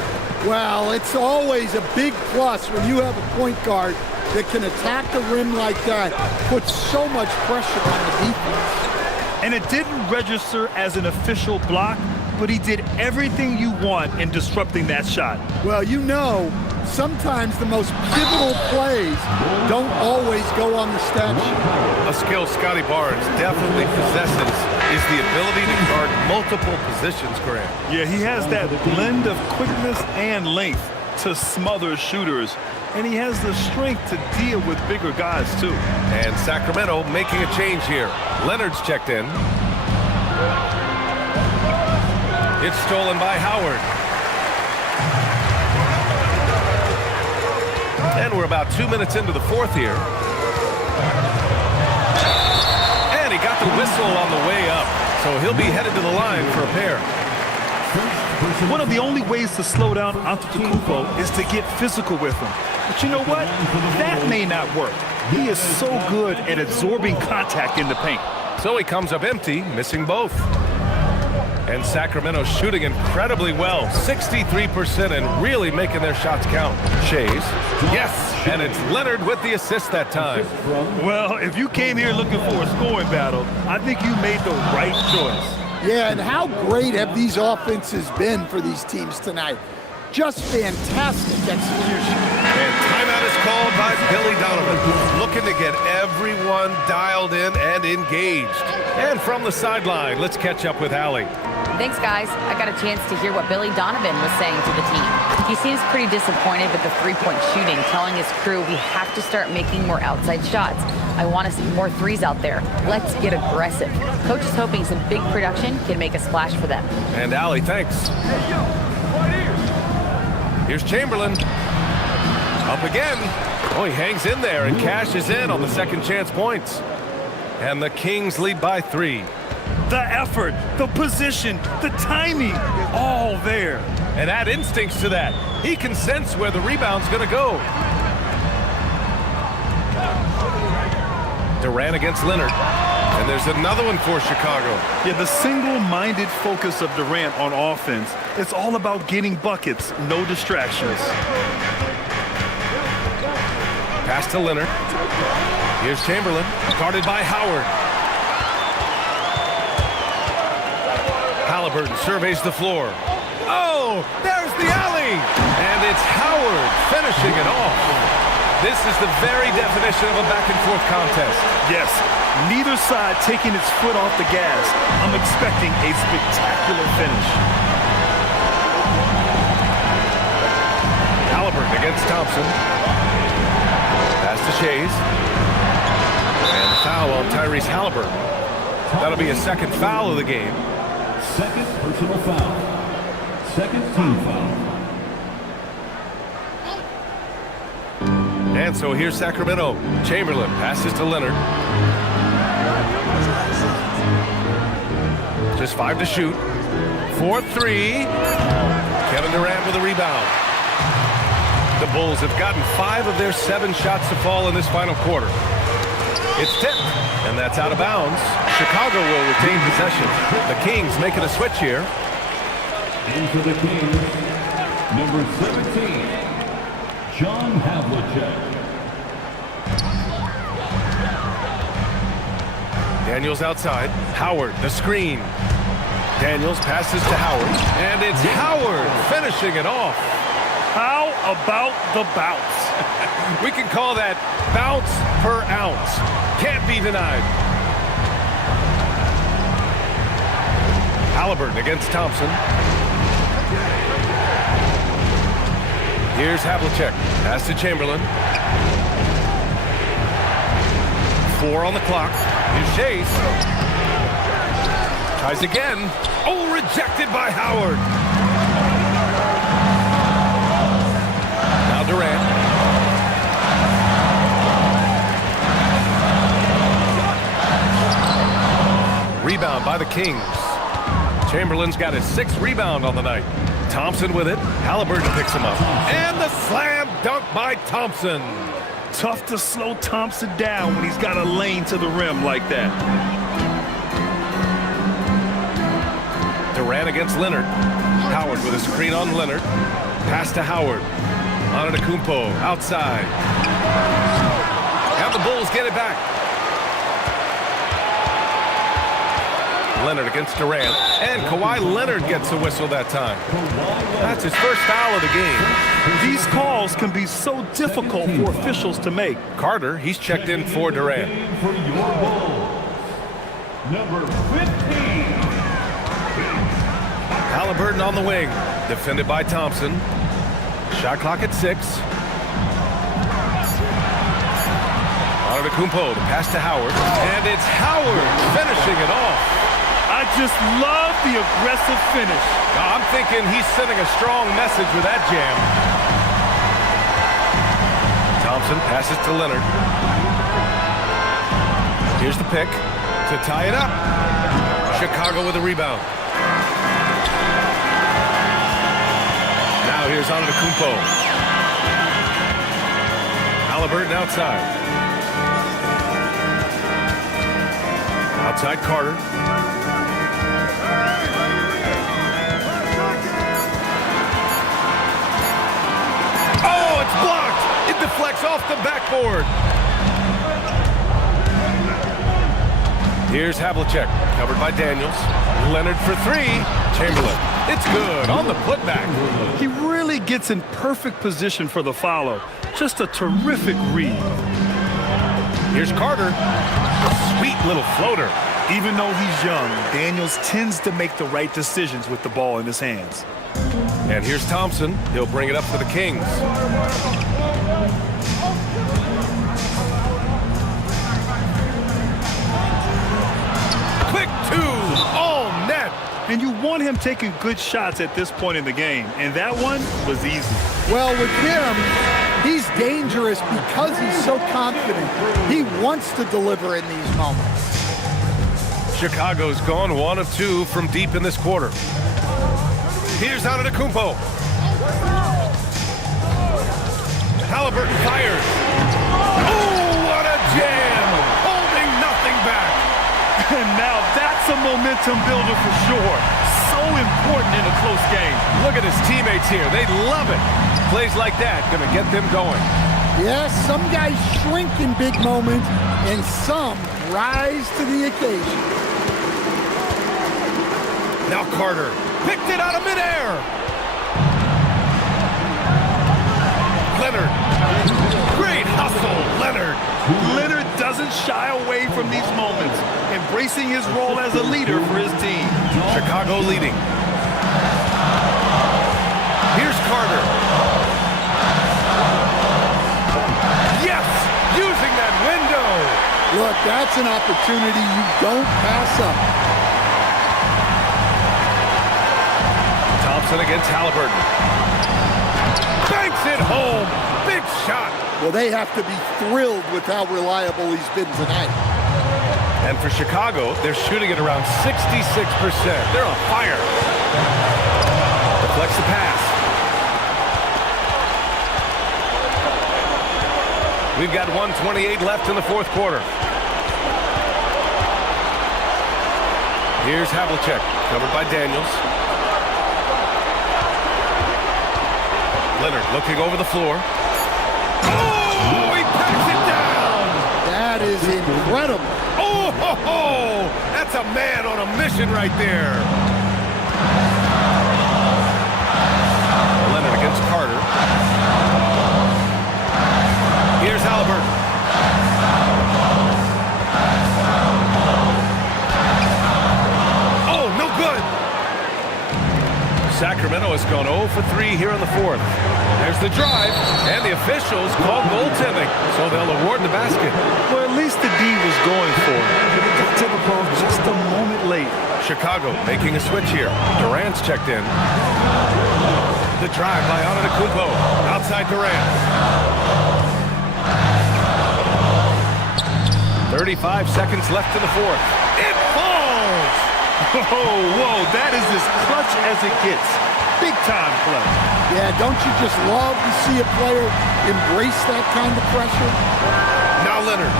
Well, it's always a big plus when you have a point guard that can attack the rim like that, puts so much pressure on the defense. And it didn't register as an official block, but he did everything you want in disrupting that shot. Well, you know, sometimes the most pivotal plays don't always go on the stat sheet. A skill Scotty Barnes definitely possesses is the ability to guard multiple positions, Grant. Yeah, he has that blend of quickness and length to smother shooters. And he has the strength to deal with bigger guys, too. And Sacramento making a change here. Leonard's checked in. It's stolen by Howard. And we're about 2 minutes into the fourth here. And he got the whistle on the way up. So he'll be headed to the line for a pair. One of the only ways to slow down Antetokounmpo is to get physical with him. But you know what? That may not work. He is so good at absorbing contact in the paint. So he comes up empty, missing both. And Sacramento shooting incredibly well, 63%, and really making their shots count. Shays, yes, and it's Leonard with the assist that time. Well, if you came here looking for a scoring battle, I think you made the right choice. Yeah, and how great have these offenses been for these teams tonight? Just fantastic execution. And timeout is called by Billy Donovan, looking to get everyone dialed in and engaged. And from the sideline, let's catch up with Allie. Thanks, guys. I got a chance to hear what Billy Donovan was saying to the team. He seems pretty disappointed with the three-point shooting, telling his crew we have to start making more outside shots. I want to see more threes out there. Let's get aggressive. Coach is hoping some big production can make a splash for them. And Allie, thanks. Here's Chamberlain. Up again. Oh, he hangs in there and cashes in on the second chance points. And the Kings lead by 3. The effort, the position, the timing, all there. And add instincts to that. He can sense where the rebound's going to go. Durant against Leonard. And there's another one for Chicago. Yeah, the single-minded focus of Durant on offense. It's all about getting buckets, no distractions. Pass to Leonard. Here's Chamberlain, guarded by Howard. Halliburton surveys the floor. Oh, there's the alley! And it's Howard finishing it off. This is the very definition of a back-and-forth contest. Yes, neither side taking its foot off the gas. I'm expecting a spectacular finish. Halliburton against Thompson. Pass to Shays. And foul on Tyrese Halliburton. That'll be a second foul of the game. Second personal foul. Second team foul. And so here's Sacramento. Chamberlain passes to Leonard. Just 5 to shoot. 4-3. Kevin Durant with a rebound. The Bulls have gotten 5 of their 7 shots to fall in this final quarter. It's tipped, and that's out of bounds. Chicago will retain possession. The Kings making a switch here. Into the Kings, number 17, John Havlicek. Daniels outside. Howard, the screen. Daniels passes to Howard, and it's Howard finishing it off. How about the bounce? We can call that bounce per ounce. Can't be denied. Halliburton against Thompson. Here's Havlicek. Pass to Chamberlain. 4 on the clock. Here's Chase. Tries again. Oh, rejected by Howard. Now Durant. Rebound by the Kings. Chamberlain's got his 6th rebound on the night. Thompson with it. Halliburton picks him up. And the slam dunk by Thompson. Tough to slow Thompson down when he's got a lane to the rim like that. Durant against Leonard. Howard with a screen on Leonard. Pass to Howard. Antetokounmpo outside. And the Bulls get it back. Leonard against Durant. And Kawhi Leonard gets a whistle that time. That's his first foul of the game. These calls can be so difficult for officials to make. Carter, he's checked in for Durant. For your Bulls, number 15. Halliburton on the wing. Defended by Thompson. Shot clock at 6. Antetokounmpo, the pass to Howard. And it's Howard finishing it off. I just love the aggressive finish. I'm thinking he's sending a strong message with that jam. Thompson passes to Leonard. Here's the pick to tie it up. Chicago with a rebound. Now here's Antetokounmpo. Halliburton outside. Outside Carter. deflects off the backboard. Here's Havlicek, covered by Daniels. Leonard for three. Chamberlain. It's good on the putback. He really gets in perfect position for the follow. Just a terrific read. Here's Carter. Sweet little floater. Even though he's young, Daniels tends to make the right decisions with the ball in his hands. And here's Thompson. He'll bring it up for the Kings. Quick two. All net. And you want him taking good shots at this point in the game. And that one was easy. Well, with him, he's dangerous because he's so confident. He wants to deliver in these moments. Chicago's gone 1 of 2 from deep in this quarter. Here's Antetokounmpo. Halliburton fires. Oh, what a jam! Holding nothing back. And now that's a momentum builder for sure. So important in a close game. Look at his teammates here. They love it. Plays like that gonna get them going. Yes, some guys shrink in big moments, and some rise to the occasion. Now Carter picked it out of midair. Leonard. Great hustle, Leonard. Leonard doesn't shy away from these moments, embracing his role as a leader for his team. Chicago leading. Here's Carter. Yes, using that window. Look, that's an opportunity you don't pass up. Thompson against Halliburton. Banks it home. Big shot. Well, they have to be thrilled with how reliable he's been tonight. And for Chicago, they're shooting at around 66%. They're on fire. Deflects the pass. We've got 1:28 left in the fourth quarter. Here's Havlicek, covered by Daniels. Leonard looking over the floor. Oh, he packs it down! That is incredible. Oh, ho, ho! That's a man on a mission right there. Leonard against Carter. Here's Halliburton. Oh, no good. Sacramento has gone 0 for 3 here in the fourth. There's the drive, and the officials call goaltending, so they'll award the basket. Well, at least the D was going for it. But it got to the ball just a moment late. Chicago making a switch here. Durant's checked in. The drive by Antetokounmpo. Outside Durant. 35 seconds left in the fourth. It falls! Whoa, that is as clutch as it gets. Big time play. Yeah, don't you just love to see a player embrace that kind of pressure? Now Leonard.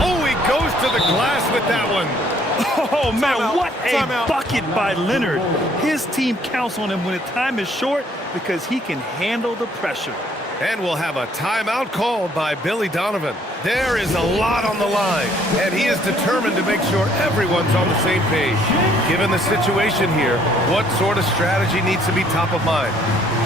Oh, he goes to the glass with that one. Oh, man, what a bucket by Leonard. His team counts on him when the time is short because he can handle the pressure. And we'll have a timeout called by Billy Donovan. There is a lot on the line, and he is determined to make sure everyone's on the same page. Given the situation here, what sort of strategy needs to be top of mind?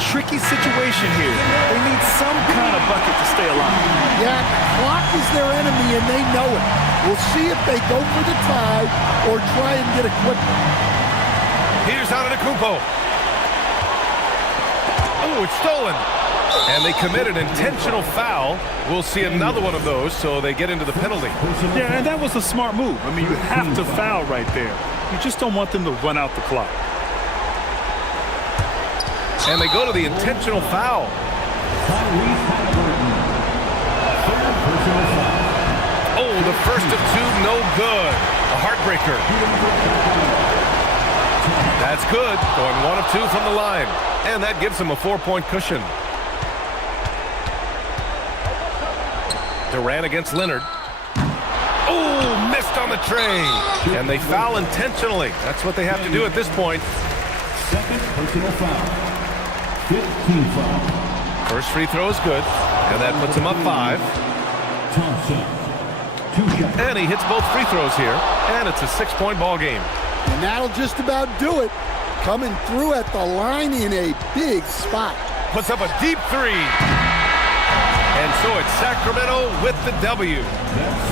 Tricky situation here. They need some kind of bucket to stay alive. Yeah, clock is their enemy, and they know it. We'll see if they go for the tie or try and get a quick one. Here's Antetokounmpo. Oh, it's stolen. And they commit an intentional foul. We'll see another one of those, so they get into the penalty. Yeah, and that was a smart move. I mean, you have to foul right there. You just don't want them to run out the clock. And they go to the intentional foul. Oh, the first of two, no good. A heartbreaker. That's good. Going 1 of 2 from the line. And that gives them a 4-point cushion. Durant against Leonard. Oh, missed on the tray. And they foul intentionally. That's what they have to do at this point. Second personal foul. 15 foul. First free throw is good, and that puts him up 5. Thompson. 2 shots. And he hits both free throws here, and it's a 6-point ball game. And that'll just about do it. Coming through at the line in a big spot. Puts up a deep 3. And so it's Sacramento with the W.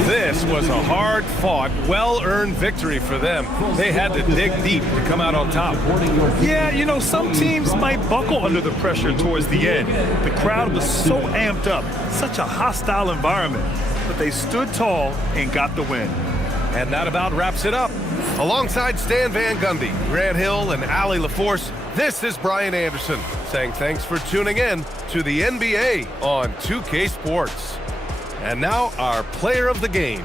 This was a hard-fought, well-earned victory for them. They had to dig deep to come out on top. Yeah, you know, some teams might buckle under the pressure towards the end. The crowd was so amped up, such a hostile environment. But they stood tall and got the win. And that about wraps it up. Alongside Stan Van Gundy, Grant Hill, and Allie LaForce, this is Brian Anderson saying thanks for tuning in to the NBA on 2K Sports. And now our player of the game.